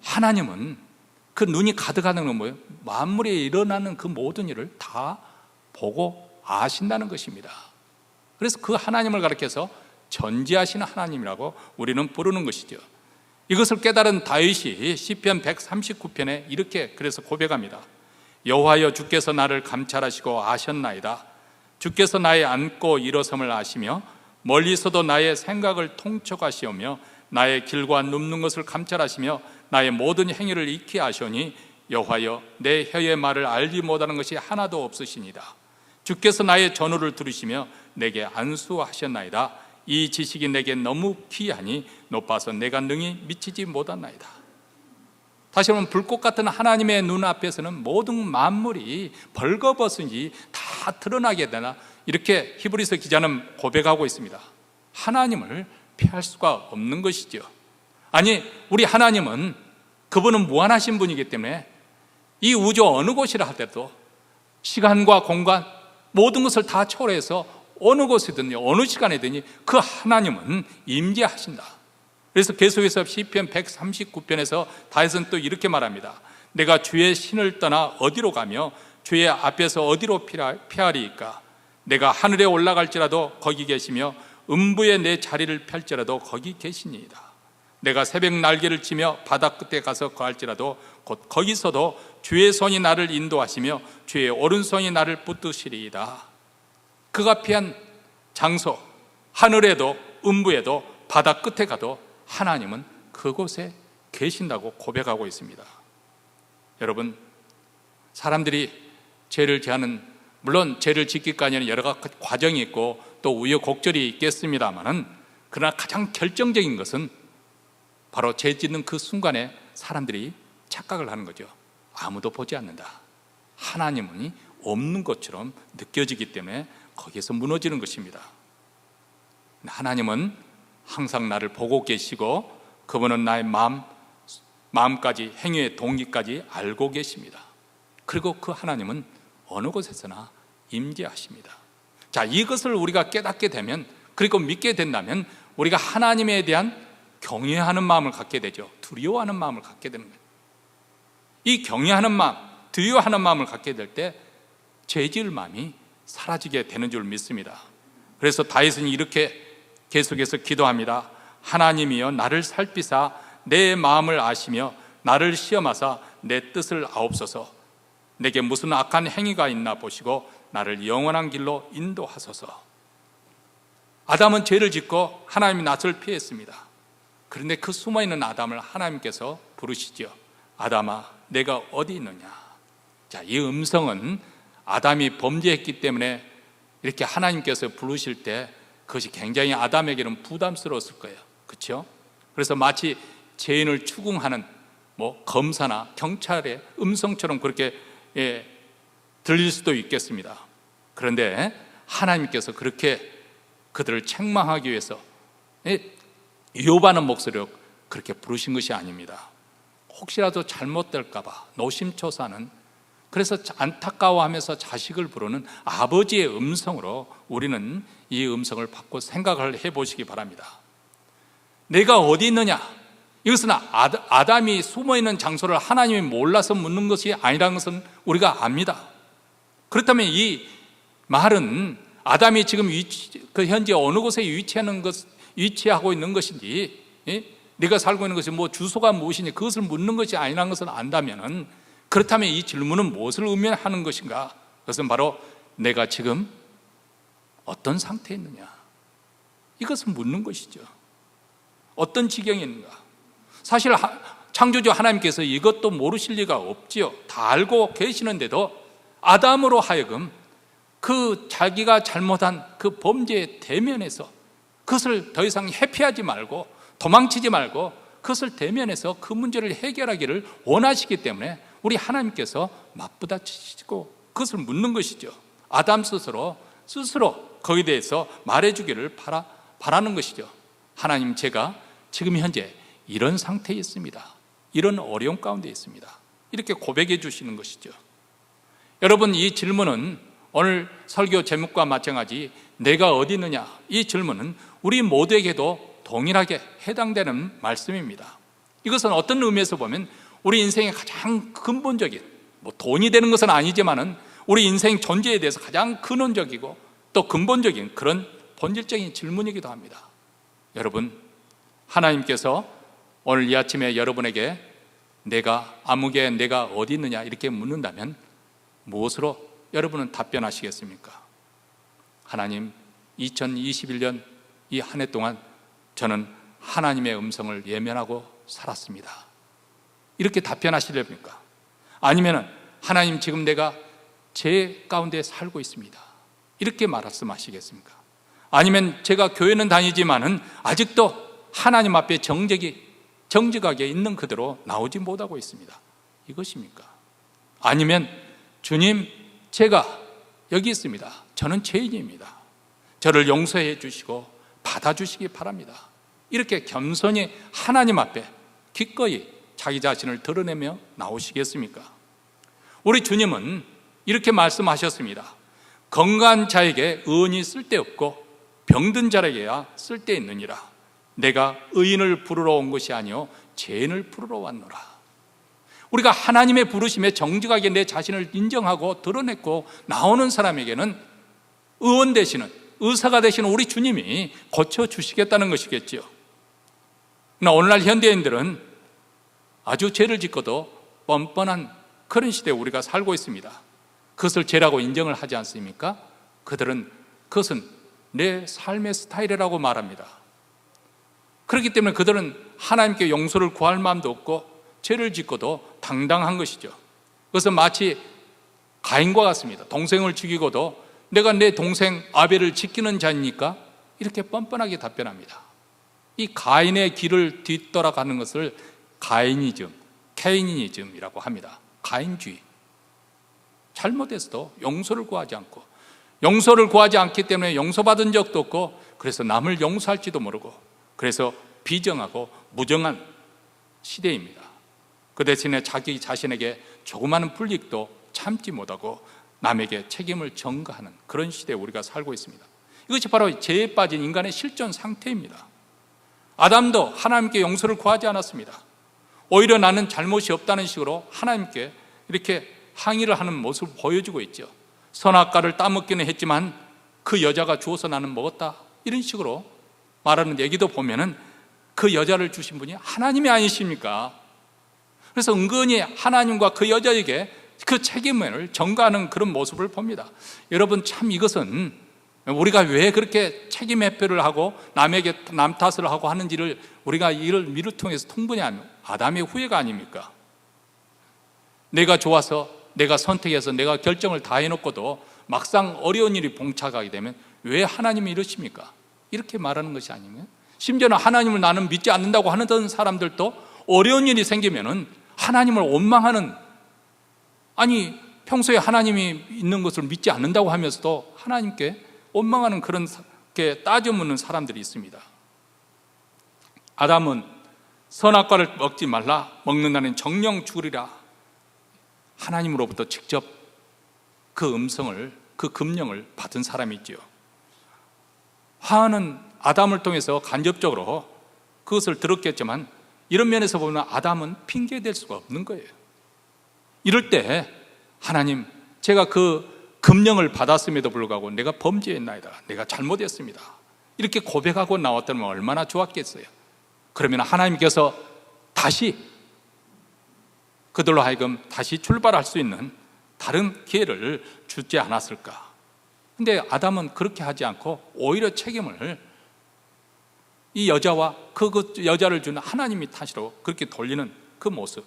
하나님은 그 눈이 가득하는 건 뭐예요? 만물에 일어나는 그 모든 일을 다 보고 아신다는 것입니다. 그래서 그 하나님을 가리켜서 전지하시는 하나님이라고 우리는 부르는 것이죠. 이것을 깨달은 다윗이 시편 139편에 이렇게 그래서 고백합니다. 여호와여, 주께서 나를 감찰하시고 아셨나이다. 주께서 나의 앉고 일어섬을 아시며 멀리서도 나의 생각을 통촉하시오며 나의 길과 눕는 것을 감찰하시며 나의 모든 행위를 익히 아시오니 여호와여, 내 혀의 말을 알지 못하는 것이 하나도 없으시니다. 주께서 나의 전후를 들으시며 내게 안수하셨나이다. 이 지식이 내게 너무 귀하니 높아서 내가 능히 미치지 못하나이다. 다시 한번 불꽃 같은 하나님의 눈 앞에서는 모든 만물이 벌거벗은지 다 드러나게 되나, 이렇게 히브리서 기자는 고백하고 있습니다. 하나님을 피할 수가 없는 것이죠. 아니, 우리 하나님은 그분은 무한하신 분이기 때문에 이 우주 어느 곳이라 하더라도 시간과 공간 모든 것을 다 초월해서 어느 곳이든지 어느 시간이든지 그 하나님은 임재하신다. 그래서 계속해서 시편 139편에서 다윗은 또 이렇게 말합니다. 내가 주의 신을 떠나 어디로 가며 주의 앞에서 어디로 피하리이까? 내가 하늘에 올라갈지라도 거기 계시며 음부에 내 자리를 펼지라도 거기 계시니이다. 내가 새벽 날개를 치며 바다 끝에 가서 거할지라도 곧 거기서도 주의 손이 나를 인도하시며 주의 오른손이 나를 붙드시리이다. 그가 피한 장소, 하늘에도 음부에도 바다 끝에 가도 하나님은 그곳에 계신다고 고백하고 있습니다. 여러분, 사람들이 죄를 지하는, 물론 죄를 짓기까지는 여러 가지 과정이 있고 또 우여곡절이 있겠습니다만은, 그러나 가장 결정적인 것은 바로 죄 짓는 그 순간에 사람들이 착각을 하는 거죠. 아무도 보지 않는다. 하나님은 없는 것처럼 느껴지기 때문에 거기에서 무너지는 것입니다. 하나님은 항상 나를 보고 계시고 그분은 나의 마음까지, 행위의 동기까지 알고 계십니다. 그리고 그 하나님은 어느 곳에서나 임재하십니다. 자, 이것을 우리가 깨닫게 되면, 그리고 믿게 된다면 우리가 하나님에 대한 경외하는 마음을 갖게 되죠. 두려워하는 마음을 갖게 되는 거예요. 이 경외하는 마음, 두려워하는 마음을 갖게 될 때 죄지을 마음이 사라지게 되는 줄 믿습니다. 그래서 다윗은 이렇게 계속해서 기도합니다. 하나님이여, 나를 살피사 내 마음을 아시며 나를 시험하사 내 뜻을 아옵소서. 내게 무슨 악한 행위가 있나 보시고 나를 영원한 길로 인도하소서. 아담은 죄를 짓고 하나님의 낯을 피했습니다. 그런데 그 숨어있는 아담을 하나님께서 부르시죠. 아담아, 내가 어디 있느냐. 자, 이 음성은 아담이 범죄했기 때문에 이렇게 하나님께서 부르실 때 그것이 굉장히 아담에게는 부담스러웠을 거예요. 그렇죠? 그래서 마치 죄인을 추궁하는 검사나 경찰의 음성처럼 그렇게 들릴 수도 있겠습니다. 그런데 하나님께서 그렇게 그들을 책망하기 위해서 유업하는 목소리로 그렇게 부르신 것이 아닙니다. 혹시라도 잘못될까 봐 노심초사는, 그래서 안타까워하면서 자식을 부르는 아버지의 음성으로 우리는 이 음성을 받고 생각을 해보시기 바랍니다. 내가 어디 있느냐? 이것은 아담이 숨어있는 장소를 하나님이 몰라서 묻는 것이 아니라는 것은 우리가 압니다. 그렇다면 이 말은 아담이 지금 현재 어느 곳에 위치하고 있는 것인지, 네가 살고 있는 것이 주소가 무엇이니 그것을 묻는 것이 아니라는 것을 안다면, 그렇다면 이 질문은 무엇을 의미하는 것인가? 그것은 바로 내가 지금 어떤 상태에 있느냐, 이것을 묻는 것이죠. 어떤 지경에 있는가? 사실 창조주 하나님께서 이것도 모르실 리가 없지요. 다 알고 계시는데도 아담으로 하여금 그 자기가 잘못한 그 범죄의 대면에서 그것을 더 이상 회피하지 말고 도망치지 말고 그것을 대면해서 그 문제를 해결하기를 원하시기 때문에 우리 하나님께서 맞부닥치시고 그것을 묻는 것이죠. 아담 스스로 거기에 대해서 말해주기를 바라는 것이죠. 하나님, 제가 지금 현재 이런 상태에 있습니다. 이런 어려움 가운데 있습니다. 이렇게 고백해 주시는 것이죠. 여러분, 이 질문은 오늘 설교 제목과 마찬가지 내가 어디 있느냐, 이 질문은 우리 모두에게도 동일하게 해당되는 말씀입니다. 이것은 어떤 의미에서 보면 우리 인생의 가장 근본적인, 돈이 되는 것은 아니지만은 우리 인생 존재에 대해서 가장 근원적이고 또 근본적인 그런 본질적인 질문이기도 합니다. 여러분, 하나님께서 오늘 이 아침에 여러분에게 내가 어디 있느냐 이렇게 묻는다면 무엇으로 여러분은 답변하시겠습니까? 하나님, 2021년 이 한 해 동안 저는 하나님의 음성을 예면하고 살았습니다, 이렇게 답변하시렵니까? 아니면 하나님, 지금 내가 제 가운데 살고 있습니다, 이렇게 말씀하시겠습니까? 아니면 제가 교회는 다니지만은 아직도 하나님 앞에 정직하게 있는 그대로 나오지 못하고 있습니다, 이것입니까? 아니면 주님, 제가 여기 있습니다, 저는 죄인입니다, 저를 용서해 주시고 받아주시기 바랍니다, 이렇게 겸손히 하나님 앞에 기꺼이 자기 자신을 드러내며 나오시겠습니까? 우리 주님은 이렇게 말씀하셨습니다. 건강한 자에게 의인이 쓸데없고 병든 자에게야 쓸데있느니라. 내가 의인을 부르러 온 것이 아니요 죄인을 부르러 왔노라. 우리가 하나님의 부르심에 정직하게 내 자신을 인정하고 드러냈고 나오는 사람에게는 의원 되시는, 의사가 되시는 우리 주님이 고쳐주시겠다는 것이겠지요. 그러나 오늘날 현대인들은 아주 죄를 짓고도 뻔뻔한 그런 시대에 우리가 살고 있습니다. 그것을 죄라고 인정을 하지 않습니까? 그들은 그것은 내 삶의 스타일이라고 말합니다. 그렇기 때문에 그들은 하나님께 용서를 구할 마음도 없고 죄를 짓고도 당당한 것이죠. 그것은 마치 가인과 같습니다. 동생을 죽이고도 내가 내 동생 아벨을 지키는 자입니까? 이렇게 뻔뻔하게 답변합니다. 이 가인의 길을 뒤돌아가는 것을 가이니즘, 케이니즘이라고 합니다. 가인주의. 잘못했어도 용서를 구하지 않기 때문에 용서받은 적도 없고, 그래서 남을 용서할지도 모르고, 그래서 비정하고 무정한 시대입니다. 그 대신에 자기 자신에게 조그마한 불이익도 참지 못하고 남에게 책임을 전가하는 그런 시대에 우리가 살고 있습니다. 이것이 바로 죄에 빠진 인간의 실존 상태입니다. 아담도 하나님께 용서를 구하지 않았습니다. 오히려 나는 잘못이 없다는 식으로 하나님께 이렇게 항의를 하는 모습을 보여주고 있죠. 선악과를 따먹기는 했지만 그 여자가 주어서 나는 먹었다, 이런 식으로 말하는 얘기도 보면은 그 여자를 주신 분이 하나님이 아니십니까? 그래서 은근히 하나님과 그 여자에게 그 책임을 전가하는 그런 모습을 봅니다. 여러분, 참 이것은 우리가 왜 그렇게 책임 회피를 하고 남에게 남 탓을 하고 하는지를 우리가 이를 통해서 통분히 하면 아담의 후예가 아닙니까? 내가 좋아서, 내가 선택해서, 내가 결정을 다 해놓고도 막상 어려운 일이 봉착하게 되면 왜 하나님이 이러십니까? 이렇게 말하는 것이 아니면, 심지어는 하나님을 나는 믿지 않는다고 하는 사람들도 어려운 일이 생기면은 하나님을 원망하는, 아니 평소에 하나님이 있는 것을 믿지 않는다고 하면서도 하나님께 원망하는 그런 게 따져 묻는 사람들이 있습니다. 아담은 선악과를 먹지 말라. 먹는다는 정령 죽으리라. 하나님으로부터 직접 그 음성을, 그 금령을 받은 사람이지요. 하와는 아담을 통해서 간접적으로 그것을 들었겠지만 이런 면에서 보면 아담은 핑계댈 수가 없는 거예요. 이럴 때 하나님, 제가 그 금령을 받았음에도 불구하고 내가 범죄했나이다, 내가 잘못했습니다, 이렇게 고백하고 나왔다면 얼마나 좋았겠어요. 그러면 하나님께서 다시 그들로 하여금 다시 출발할 수 있는 다른 기회를 주지 않았을까. 근데 아담은 그렇게 하지 않고 오히려 책임을 이 여자와 그 여자를 준 하나님이 탓으로 그렇게 돌리는 그 모습.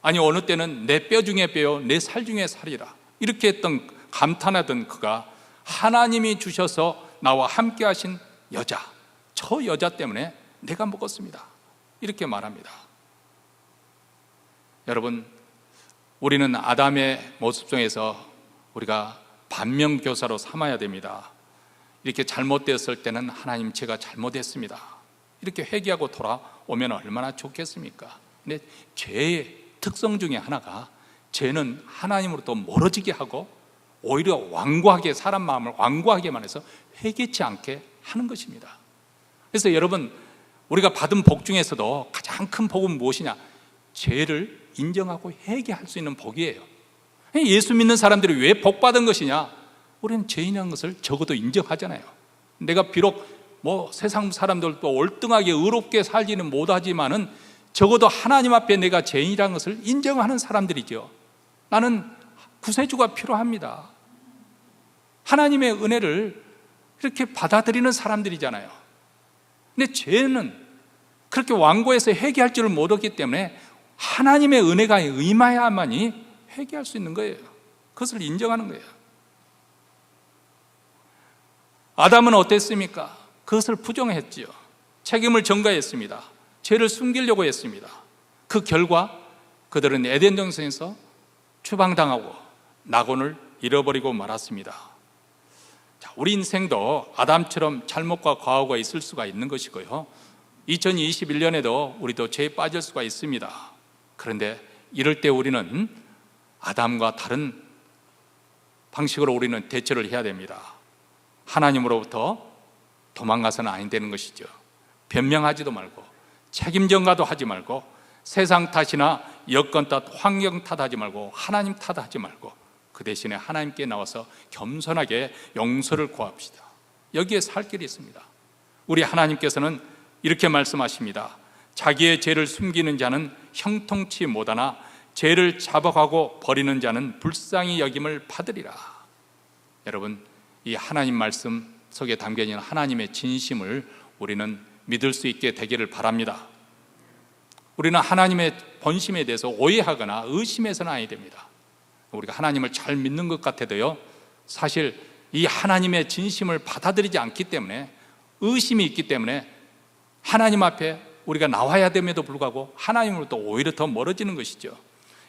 아니, 어느 때는 내 뼈 중에 뼈요, 내 살 중에 살이라, 이렇게 했던, 감탄하던 그가 하나님이 주셔서 나와 함께 하신 여자, 저 여자 때문에 내가 먹었습니다, 이렇게 말합니다. 여러분, 우리는 아담의 모습 중에서 우리가 반면교사로 삼아야 됩니다. 이렇게 잘못되었을 때는 하나님, 제가 잘못했습니다, 이렇게 회개하고 돌아오면 얼마나 좋겠습니까? 근데 죄의 특성 중에 하나가, 죄는 하나님으로부터 멀어지게 하고 오히려 완고하게, 사람 마음을 완고하게만 해서 회개치 않게 하는 것입니다. 그래서 여러분, 우리가 받은 복 중에서도 가장 큰 복은 무엇이냐? 죄를 인정하고 회개할 수 있는 복이에요. 예수 믿는 사람들이 왜 복 받은 것이냐? 우리는 죄인이라는 것을 적어도 인정하잖아요. 내가 비록 세상 사람들도 올등하게 의롭게 살지는 못하지만은 적어도 하나님 앞에 내가 죄인이라는 것을 인정하는 사람들이죠. 나는 구세주가 필요합니다. 하나님의 은혜를 이렇게 받아들이는 사람들이잖아요. 근데 죄는 그렇게 완고해서 회개할 줄을 모르기 때문에 하나님의 은혜가 임해야만이 회개할 수 있는 거예요. 그것을 인정하는 거예요. 아담은 어땠습니까? 그것을 부정했지요. 책임을 전가했습니다. 죄를 숨기려고 했습니다. 그 결과 그들은 에덴 동산에서 추방당하고 낙원을 잃어버리고 말았습니다. 자, 우리 인생도 아담처럼 잘못과 과오가 있을 수가 있는 것이고요, 2021년에도 우리도 죄에 빠질 수가 있습니다. 그런데 이럴 때 우리는 아담과 다른 방식으로 우리는 대처를 해야 됩니다. 하나님으로부터 도망가서는 안 되는 것이죠. 변명하지도 말고, 책임 전가도 하지 말고, 세상 탓이나 여건 탓, 환경 탓하지 말고, 하나님 탓하지 말고, 그 대신에 하나님께 나와서 겸손하게 용서를 구합시다. 여기에 살 길이 있습니다. 우리 하나님께서는 이렇게 말씀하십니다. 자기의 죄를 숨기는 자는 형통치 못하나 죄를 자복하고 버리는 자는 불쌍히 여김을 받으리라. 여러분, 이 하나님 말씀 속에 담겨있는 하나님의 진심을 우리는 믿을 수 있게 되기를 바랍니다. 우리는 하나님의 본심에 대해서 오해하거나 의심해서는 아니 됩니다. 우리가 하나님을 잘 믿는 것 같아도요, 사실 이 하나님의 진심을 받아들이지 않기 때문에, 의심이 있기 때문에 하나님 앞에 우리가 나와야 됨에도 불구하고 하나님으로부터 오히려 더 멀어지는 것이죠.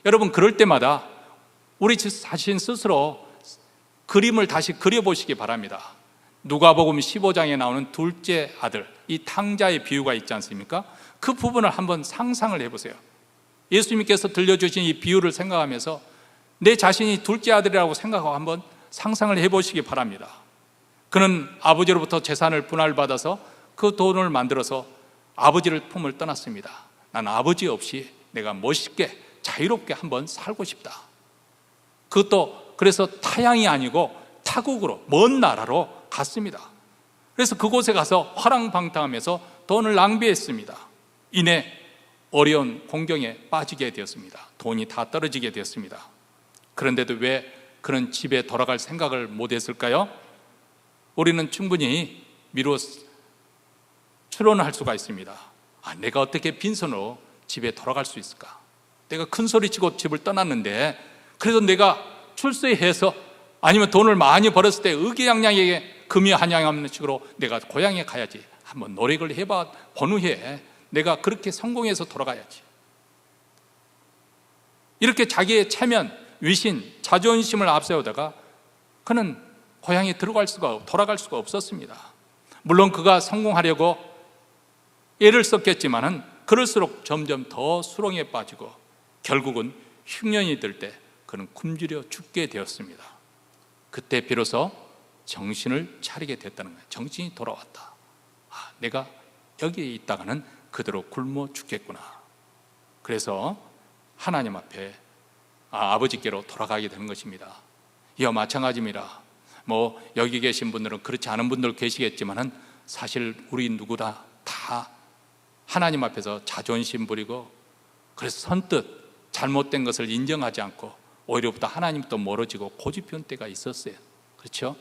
여러분, 그럴 때마다 우리 자신 스스로 그림을 다시 그려보시기 바랍니다. 누가복음 15장에 나오는 둘째 아들, 이 탕자의 비유가 있지 않습니까? 그 부분을 한번 상상을 해보세요. 예수님께서 들려주신 이 비유를 생각하면서 내 자신이 둘째 아들이라고 생각하고 한번 상상을 해보시기 바랍니다. 그는 아버지로부터 재산을 분할받아서 그 돈을 만들어서 아버지를 품을 떠났습니다. 난 아버지 없이 내가 멋있게 자유롭게 한번 살고 싶다. 그것도 그래서 타향이 아니고 타국으로, 먼 나라로 갔습니다. 그래서 그곳에 가서 화랑방탕하면서 돈을 낭비했습니다. 이내 어려운 공경에 빠지게 되었습니다. 돈이 다 떨어지게 되었습니다. 그런데도 왜 그는 집에 돌아갈 생각을 못했을까요? 우리는 충분히 미루어 추론을 할 수가 있습니다. 내가 어떻게 빈손으로 집에 돌아갈 수 있을까? 내가 큰 소리치고 집을 떠났는데, 그래서 내가 출세해서 아니면 돈을 많이 벌었을 때 의기양양하게 금이 한양하는 식으로 내가 고향에 가야지, 한번 노력을 해봐 본 후에 내가 그렇게 성공해서 돌아가야지. 이렇게 자기의 체면, 위신, 자존심을 앞세우다가 그는 고향에 돌아갈 수가 없었습니다. 물론 그가 성공하려고 애를 썼겠지만은 그럴수록 점점 더 수렁에 빠지고 결국은 흉년이 들 때 그는 굶주려 죽게 되었습니다. 그때 비로소 정신을 차리게 됐다는 거예요. 정신이 돌아왔다. 내가 여기에 있다가는 그대로 굶어 죽겠구나. 그래서 하나님 앞에 아버지께로 돌아가게 되는 것입니다. 이와 마찬가지입니다. 여기 계신 분들은 그렇지 않은 분들 계시겠지만은 사실 우리 누구나 다 하나님 앞에서 자존심 부리고, 그래서 선뜻 잘못된 것을 인정하지 않고 오히려부터 하나님부터 멀어지고 고집피운 때가 있었어요. 그렇죠?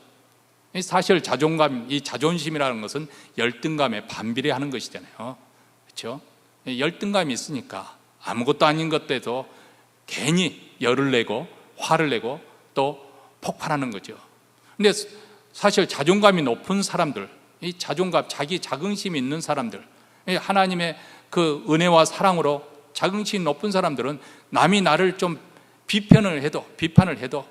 사실 자존감, 이 자존심이라는 것은 열등감에 반비례하는 것이잖아요. 그렇죠? 열등감이 있으니까 아무것도 아닌 것들도 괜히 열을 내고 화를 내고 또 폭발하는 거죠. 근데 사실 자존감이 높은 사람들, 이 자존감, 자기 자긍심이 있는 사람들, 하나님의 그 은혜와 사랑으로 자긍심이 높은 사람들은 남이 나를 좀 비판을 해도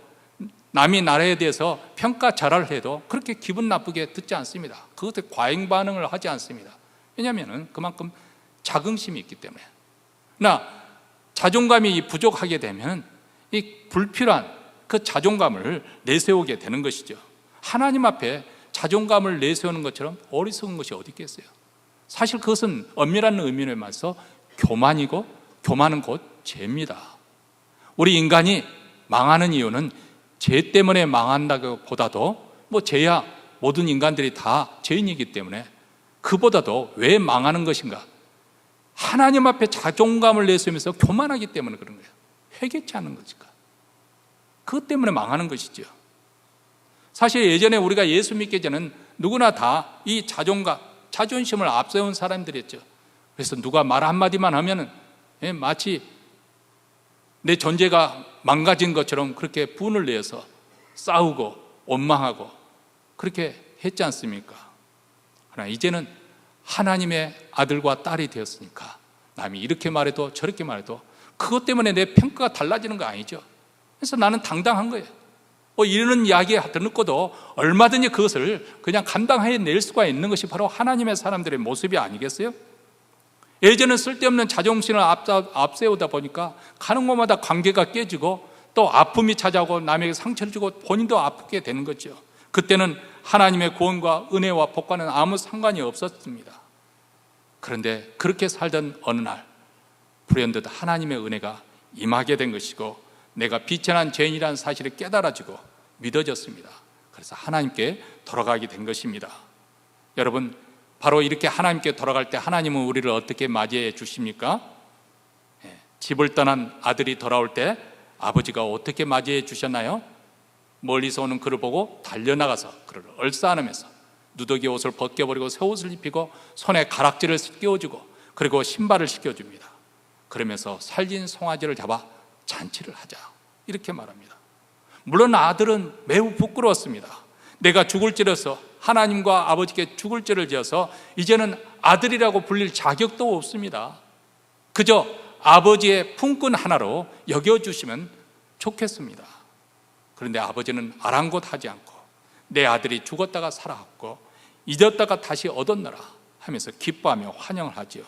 남이 나에 대해서 평가절하를 해도 그렇게 기분 나쁘게 듣지 않습니다. 그것에 과잉 반응을 하지 않습니다. 왜냐하면 그만큼 자긍심이 있기 때문에. 자존감이 부족하게 되면 이 불필요한 그 자존감을 내세우게 되는 것이죠. 하나님 앞에 자존감을 내세우는 것처럼 어리석은 것이 어디 있겠어요? 사실 그것은 엄밀한 의미로 말해서 교만이고, 교만은 곧 죄입니다. 우리 인간이 망하는 이유는 죄 때문에 망한다고 보다도, 죄야 모든 인간들이 다 죄인이기 때문에, 그보다도 왜 망하는 것인가? 하나님 앞에 자존감을 내세우면서 교만하기 때문에 그런 거예요. 회개치 않는 것인가? 그것 때문에 망하는 것이죠. 사실 예전에 우리가 예수 믿기 전에는 누구나 다 이 자존감, 자존심을 앞세운 사람들이었죠. 그래서 누가 말 한마디만 하면은 마치 내 존재가 망가진 것처럼 그렇게 분을 내서 싸우고 원망하고 그렇게 했지 않습니까? 그러나 이제는 하나님의 아들과 딸이 되었으니까 남이 이렇게 말해도 저렇게 말해도 그것 때문에 내 평가가 달라지는 거 아니죠. 그래서 나는 당당한 거예요. 이러는 이야기 듣고도 얼마든지 그것을 그냥 감당해낼 수가 있는 것이 바로 하나님의 사람들의 모습이 아니겠어요? 예전은 쓸데없는 자존심을 앞세우다 보니까 가는 곳마다 관계가 깨지고 또 아픔이 찾아오고 남에게 상처를 주고 본인도 아프게 되는 거죠. 그때는 하나님의 구원과 은혜와 복과는 아무 상관이 없었습니다. 그런데 그렇게 살던 어느 날 불현듯 하나님의 은혜가 임하게 된 것이고, 내가 비천한 죄인이라는 사실을 깨달아지고 믿어졌습니다. 그래서 하나님께 돌아가게 된 것입니다. 여러분, 바로 이렇게 하나님께 돌아갈 때 하나님은 우리를 어떻게 맞이해 주십니까? 집을 떠난 아들이 돌아올 때 아버지가 어떻게 맞이해 주셨나요? 멀리서 오는 그를 보고 달려나가서 그를 얼싸안으면서 누더기 옷을 벗겨버리고 새 옷을 입히고 손에 가락지를 끼워주고 그리고 신발을 신겨줍니다. 그러면서 살진 송아지를 잡아 잔치를 하자, 이렇게 말합니다. 물론 아들은 매우 부끄러웠습니다. 내가 죽을 죄로서 하나님과 아버지께 죽을 죄를 지어서 이제는 아들이라고 불릴 자격도 없습니다. 그저 아버지의 품꾼 하나로 여겨주시면 좋겠습니다. 그런데 아버지는 아랑곳하지 않고 내 아들이 죽었다가 살아왔고 잊었다가 다시 얻었노라 하면서 기뻐하며 환영을 하지요.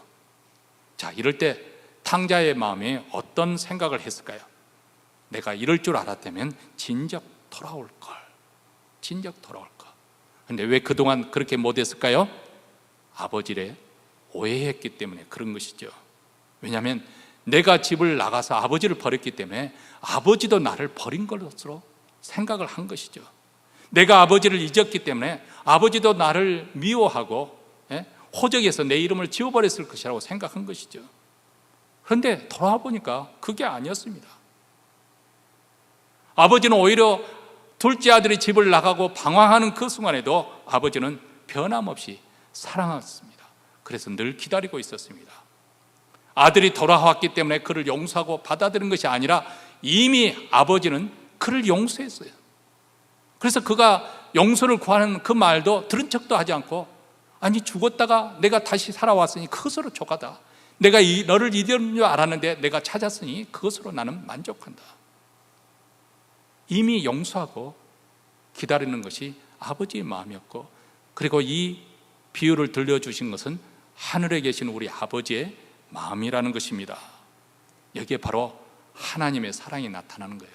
자, 이럴 때 탕자의 마음에 어떤 생각을 했을까요? 내가 이럴 줄 알았다면 진작 돌아올 걸. 그런데 왜 그동안 그렇게 못했을까요? 아버지를 오해했기 때문에 그런 것이죠. 왜냐하면 내가 집을 나가서 아버지를 버렸기 때문에 아버지도 나를 버린 것으로 생각을 한 것이죠. 내가 아버지를 잊었기 때문에 아버지도 나를 미워하고 호적에서 내 이름을 지워버렸을 것이라고 생각한 것이죠. 그런데 돌아와 보니까 그게 아니었습니다. 아버지는 오히려 둘째 아들이 집을 나가고 방황하는 그 순간에도 아버지는 변함없이 사랑했습니다. 그래서 늘 기다리고 있었습니다. 아들이 돌아왔기 때문에 그를 용서하고 받아들인 것이 아니라 이미 아버지는 그를 용서했어요. 그래서 그가 용서를 구하는 그 말도 들은 척도 하지 않고, 아니 죽었다가 내가 다시 살아왔으니 그것으로 족하다. 내가 너를 잊은 줄 알았는데 내가 찾았으니 그것으로 나는 만족한다. 이미 용서하고 기다리는 것이 아버지의 마음이었고, 그리고 이 비유를 들려주신 것은 하늘에 계신 우리 아버지의 마음이라는 것입니다. 여기에 바로 하나님의 사랑이 나타나는 거예요.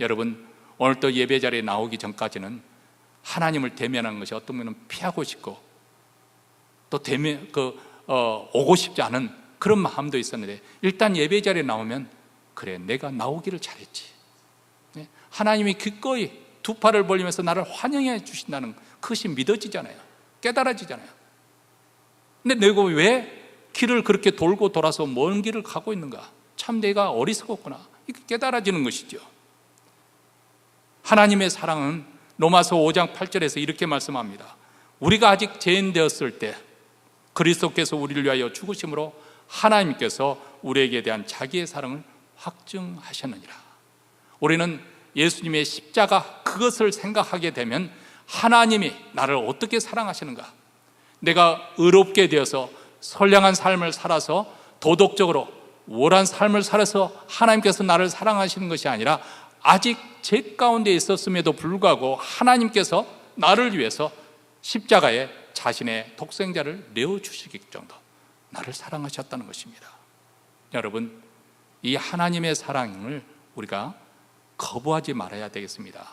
여러분, 오늘 또 예배 자리에 나오기 전까지는 하나님을 대면하는 것이 어떤 분은 피하고 싶고 또 오고 싶지 않은 그런 마음도 있었는데, 일단 예배 자리에 나오면 그래, 내가 나오기를 잘했지. 하나님이 기꺼이 두 팔을 벌리면서 나를 환영해 주신다는 그것이 믿어지잖아요. 깨달아지잖아요. 근데 내가 왜 길을 그렇게 돌고 돌아서 먼 길을 가고 있는가? 참 내가 어리석었구나. 이렇게 깨달아지는 것이죠. 하나님의 사랑은 로마서 5장 8절에서 이렇게 말씀합니다. 우리가 아직 죄인 되었을 때 그리스도께서 우리를 위하여 죽으심으로 하나님께서 우리에게 대한 자기의 사랑을 확증하셨느니라. 우리는 예수님의 십자가, 그것을 생각하게 되면 하나님이 나를 어떻게 사랑하시는가, 내가 의롭게 되어서 선량한 삶을 살아서 도덕적으로 우월한 삶을 살아서 하나님께서 나를 사랑하시는 것이 아니라 아직 죄 가운데 있었음에도 불구하고 하나님께서 나를 위해서 십자가에 자신의 독생자를 내어주시기 정도 나를 사랑하셨다는 것입니다. 여러분, 이 하나님의 사랑을 우리가 거부하지 말아야 되겠습니다.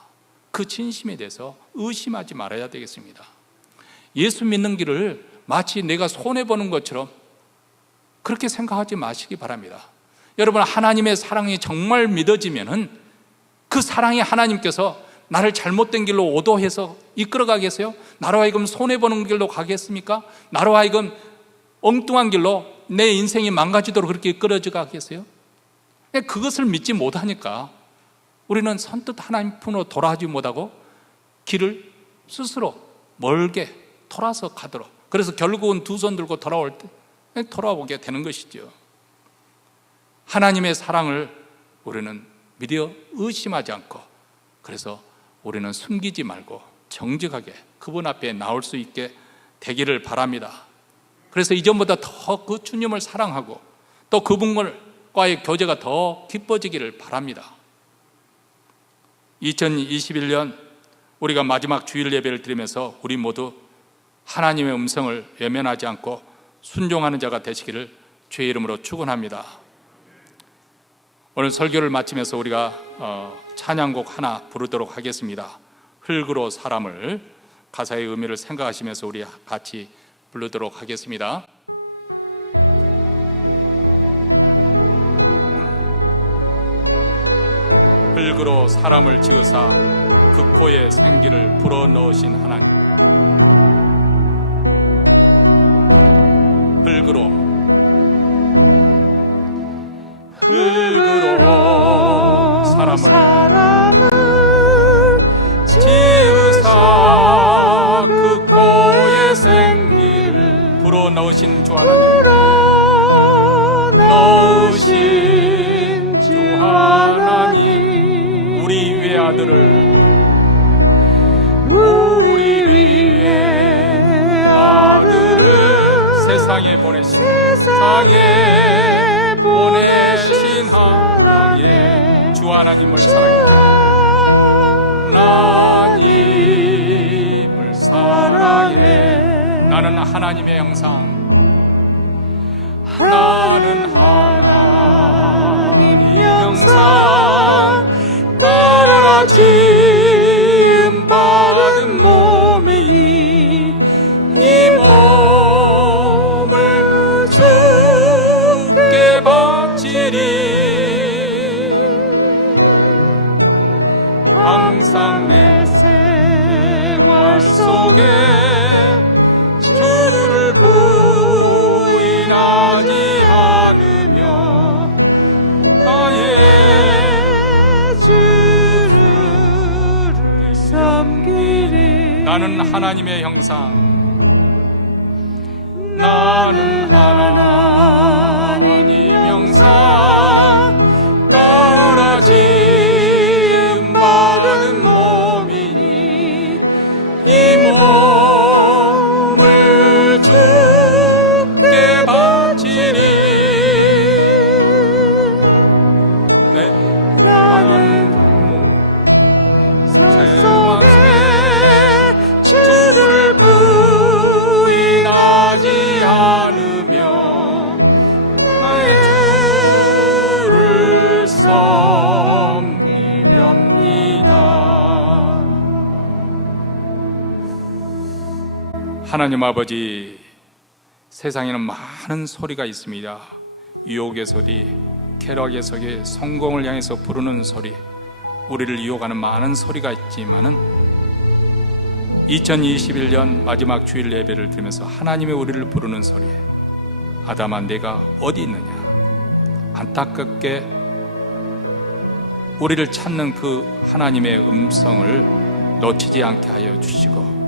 그 진심에 대해서 의심하지 말아야 되겠습니다. 예수 믿는 길을 마치 내가 손해보는 것처럼 그렇게 생각하지 마시기 바랍니다. 여러분, 하나님의 사랑이 정말 믿어지면은 그 사랑이 하나님께서 나를 잘못된 길로 오도해서 이끌어가겠어요? 나로 하여금 손해보는 길로 가겠습니까? 나로 하여금 엉뚱한 길로 내 인생이 망가지도록 그렇게 이끌어져 가겠어요? 그것을 믿지 못하니까 우리는 선뜻 하나님 품으로 돌아가지 못하고 길을 스스로 멀게 돌아서 가도록, 그래서 결국은 두 손 들고 돌아올 때 돌아오게 되는 것이죠. 하나님의 사랑을 우리는 믿어 의심하지 않고, 그래서 우리는 숨기지 말고 정직하게 그분 앞에 나올 수 있게 되기를 바랍니다. 그래서 이전보다 더 그 주님을 사랑하고 또 그분과의 교제가 더 깊어지기를 바랍니다. 2021년 우리가 마지막 주일 예배를 드리면서 우리 모두 하나님의 음성을 외면하지 않고 순종하는 자가 되시기를 주의 이름으로 축원합니다. 오늘 설교를 마치면서 우리가 찬양곡 하나 부르도록 하겠습니다. 흙으로 사람을, 가사의 의미를 생각하시면서 우리 같이 부르도록 하겠습니다. 흙으로 사람을 지으사 그 코에 생기를 불어넣으신 하나님, 흙으로 사람을 지으사 그 코에 생기를 불어넣으신 주 하나님, 넣으신 주 하나님, 우리 위의 아들을, 우리 위의 아들을 세상에 보내신 하나님, 주 하나님을 사랑해, 하나님을 사랑해. 나는 하나님의 형상, 나는 하나님의 형상, 따라 지음 받은 몸이니 이 몸을 주께 바치리. 항상 내 생활 속에 주를 부인하지 않으며 나의 주를 섬기리. 나는 하나님의 형상, 나는 하나님 형상, 따라 지음 받은 몸이니 이 몸을 주께 바치리. 네, 나는 세상에 주를 부인하지 않으며 하나님 아버지, 세상에는 많은 소리가 있습니다. 유혹의 소리, 쾌락의 소리, 성공을 향해서 부르는 소리, 우리를 유혹하는 많은 소리가 있지만은 2021년 마지막 주일 예배를 드리면서 하나님의 우리를 부르는 소리, 아담아 내가 어디 있느냐, 안타깝게 우리를 찾는 그 하나님의 음성을 놓치지 않게 하여 주시고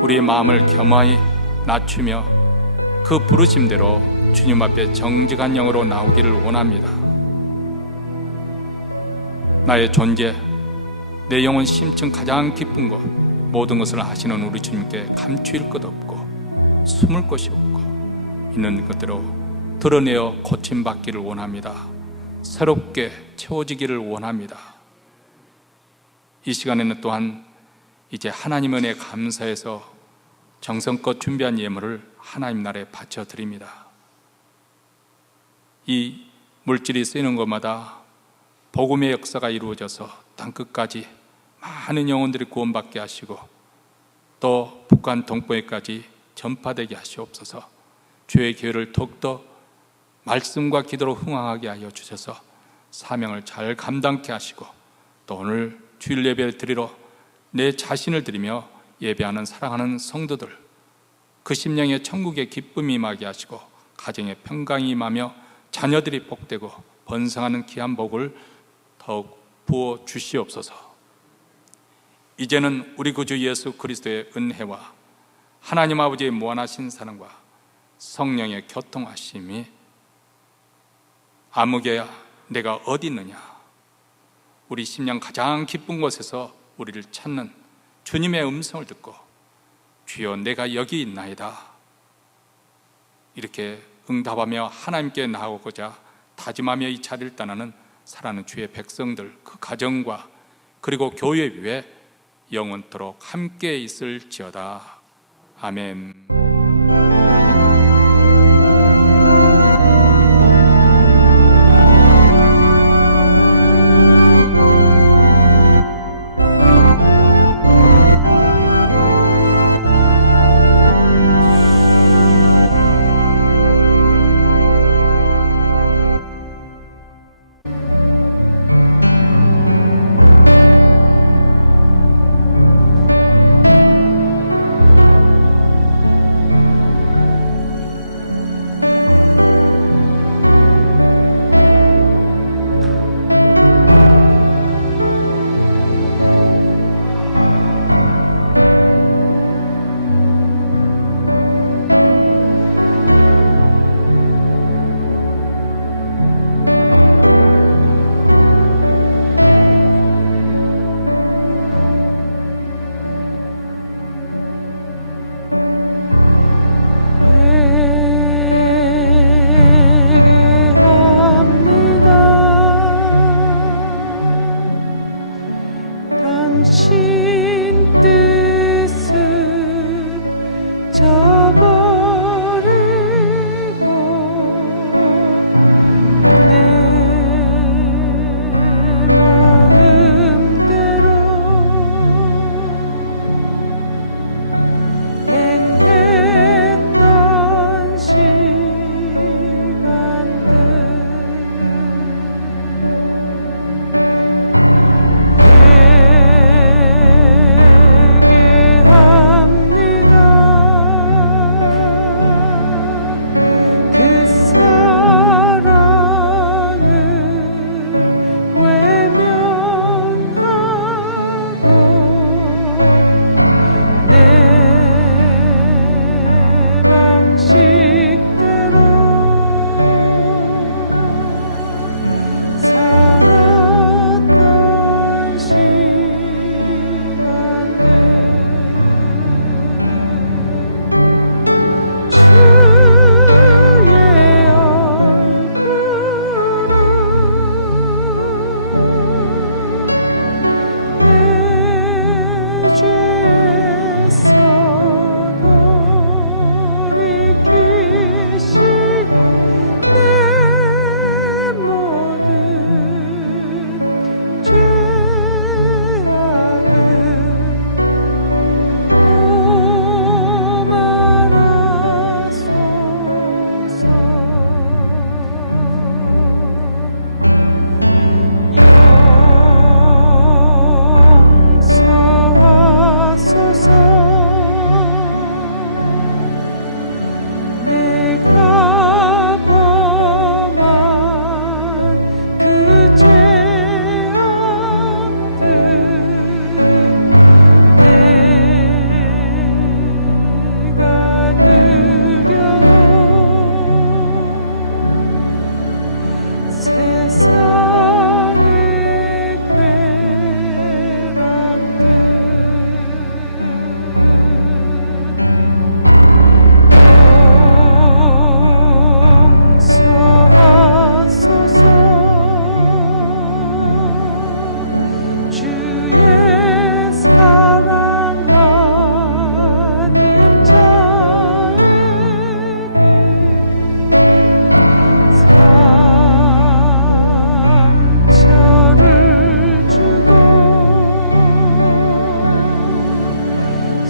우리의 마음을 겸허히 낮추며 그 부르심대로 주님 앞에 정직한 영으로 나오기를 원합니다. 나의 존재, 내 영혼 심층 가장 깊은 것, 모든 것을 하시는 우리 주님께 감추일 것 없고 숨을 곳이 없고 있는 것대로 드러내어 고침받기를 원합니다. 새롭게 채워지기를 원합니다. 이 시간에는 또한 이제 하나님 은혜에 감사해서 정성껏 준비한 예물을 하나님 나라에 바쳐드립니다. 이 물질이 쓰이는 곳마다 복음의 역사가 이루어져서 땅끝까지 많은 영혼들이 구원받게 하시고 또 북한 동포에까지 전파되게 하시옵소서. 주의 교회를 더욱더 말씀과 기도로 흥황하게 하여 주셔서 사명을 잘 감당케 하시고 또 오늘 주일 예배를 드리러 내 자신을 드리며 예배하는 사랑하는 성도들, 그 심령에 천국의 기쁨이 임하게 하시고 가정에 평강이 임하며 자녀들이 복되고 번성하는 귀한 복을 더욱 부어 주시옵소서. 이제는 우리 구주 예수 그리스도의 은혜와 하나님 아버지의 무한하신 사랑과 성령의 교통하심이 아무개야 내가 어디 있느냐, 우리 심령 가장 기쁜 곳에서 우리를 찾는 주님의 음성을 듣고 주여 내가 여기 있나이다 이렇게 응답하며 하나님께 나아오고자 다짐하며 이 자리를 떠나는 사랑하는 주의 백성들, 그 가정과 그리고 교회 위에 영원토록 함께 있을지어다. 아멘.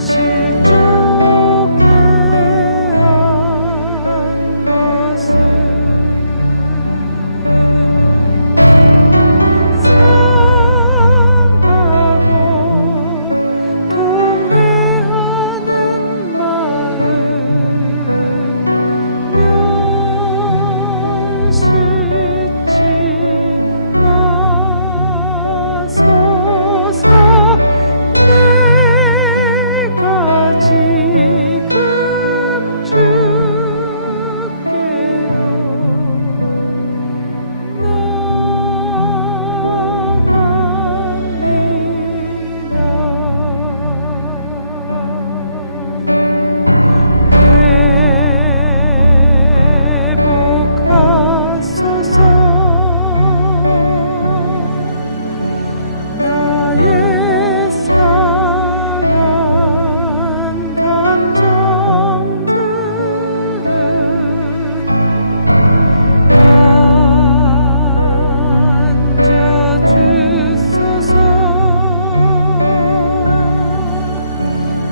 실족해 한 것은 상하고 통회하는 마음 면실치 마소서. 내가 지금 주께로 나갑니다. 회복하소서. 나의 상한 감정들을 만져주소서.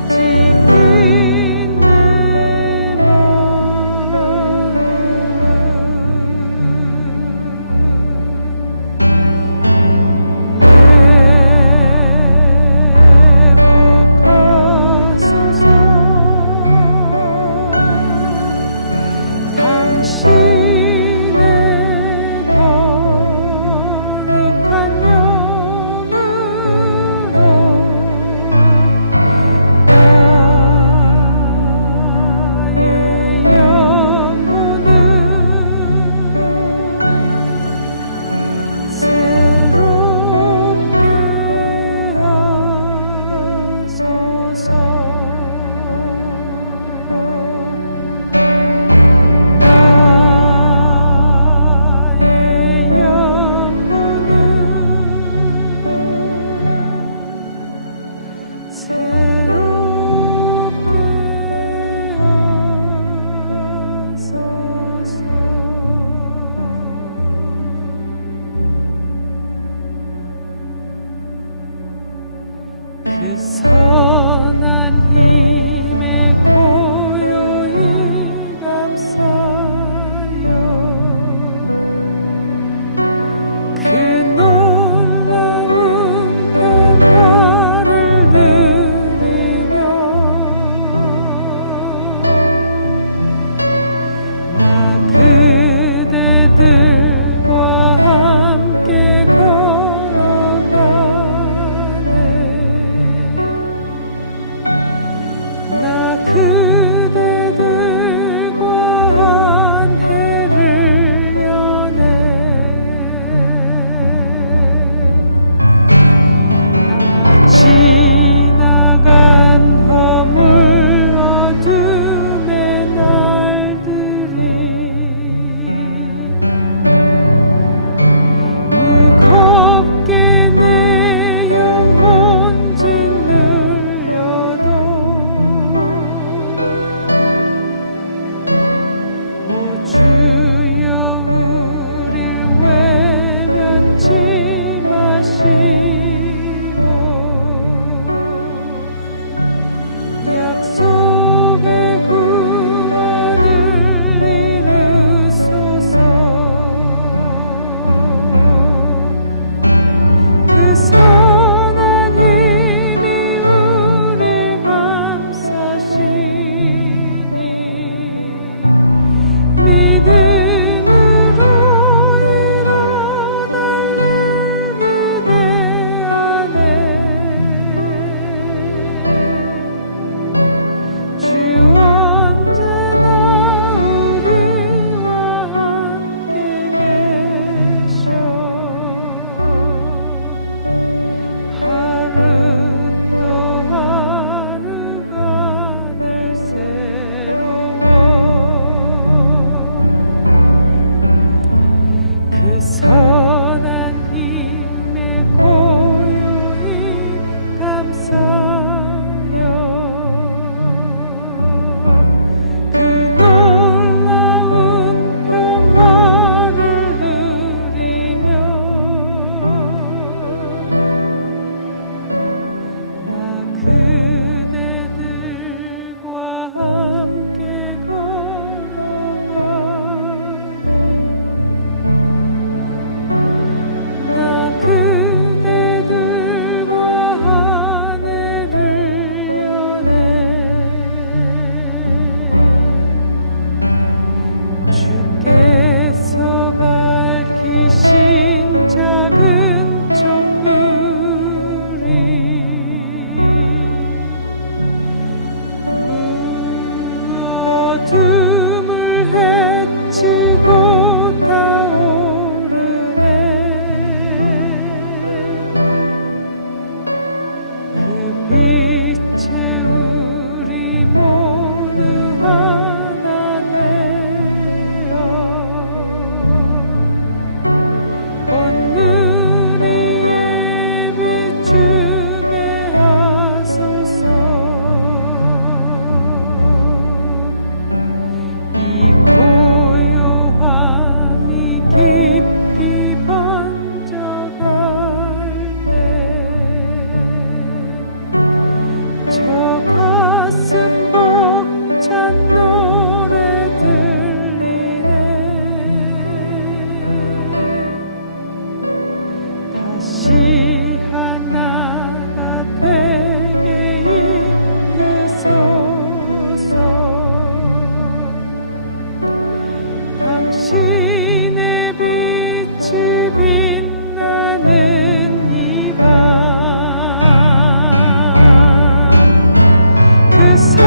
찢긴 내 마음을 회복하소서. 당신의 거룩한 영으로 나의 영혼을 새롭게 하소서. 나의 영혼을 새롭게 하소서. 그 선한 힘에 고요히 감싸여 그 놀라운 평화를 누리며 나 그대들과 함께 걸어가네. 나 그대들과 한 해를 여네. 지나간 허물 어둠의 날들이 무겁게 내 영혼 짓눌려도 오 주여 우릴 외면치 마시고 약속의 구원을 이루소서. 그 선한 힘이 우릴 감싸시니 믿음으로 일어날 일 기대하네.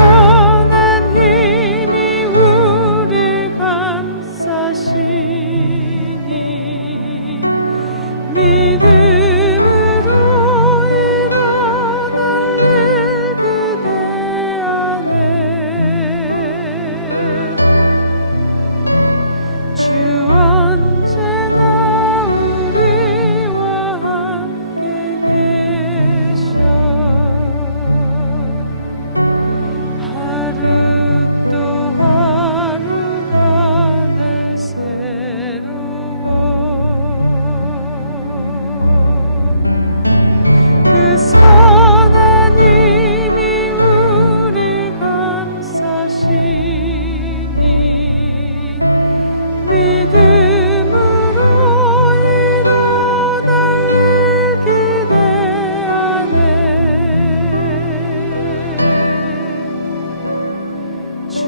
선한 힘이 우릴 감싸시니 믿음으로 일어날 일 그대 안에 주 언제나 우리와 함께 계셔 하루 또 하루가 늘 새로워 그 선한 힘이 우릴 감싸시니 믿음으로 일어날 일 기대 안에 주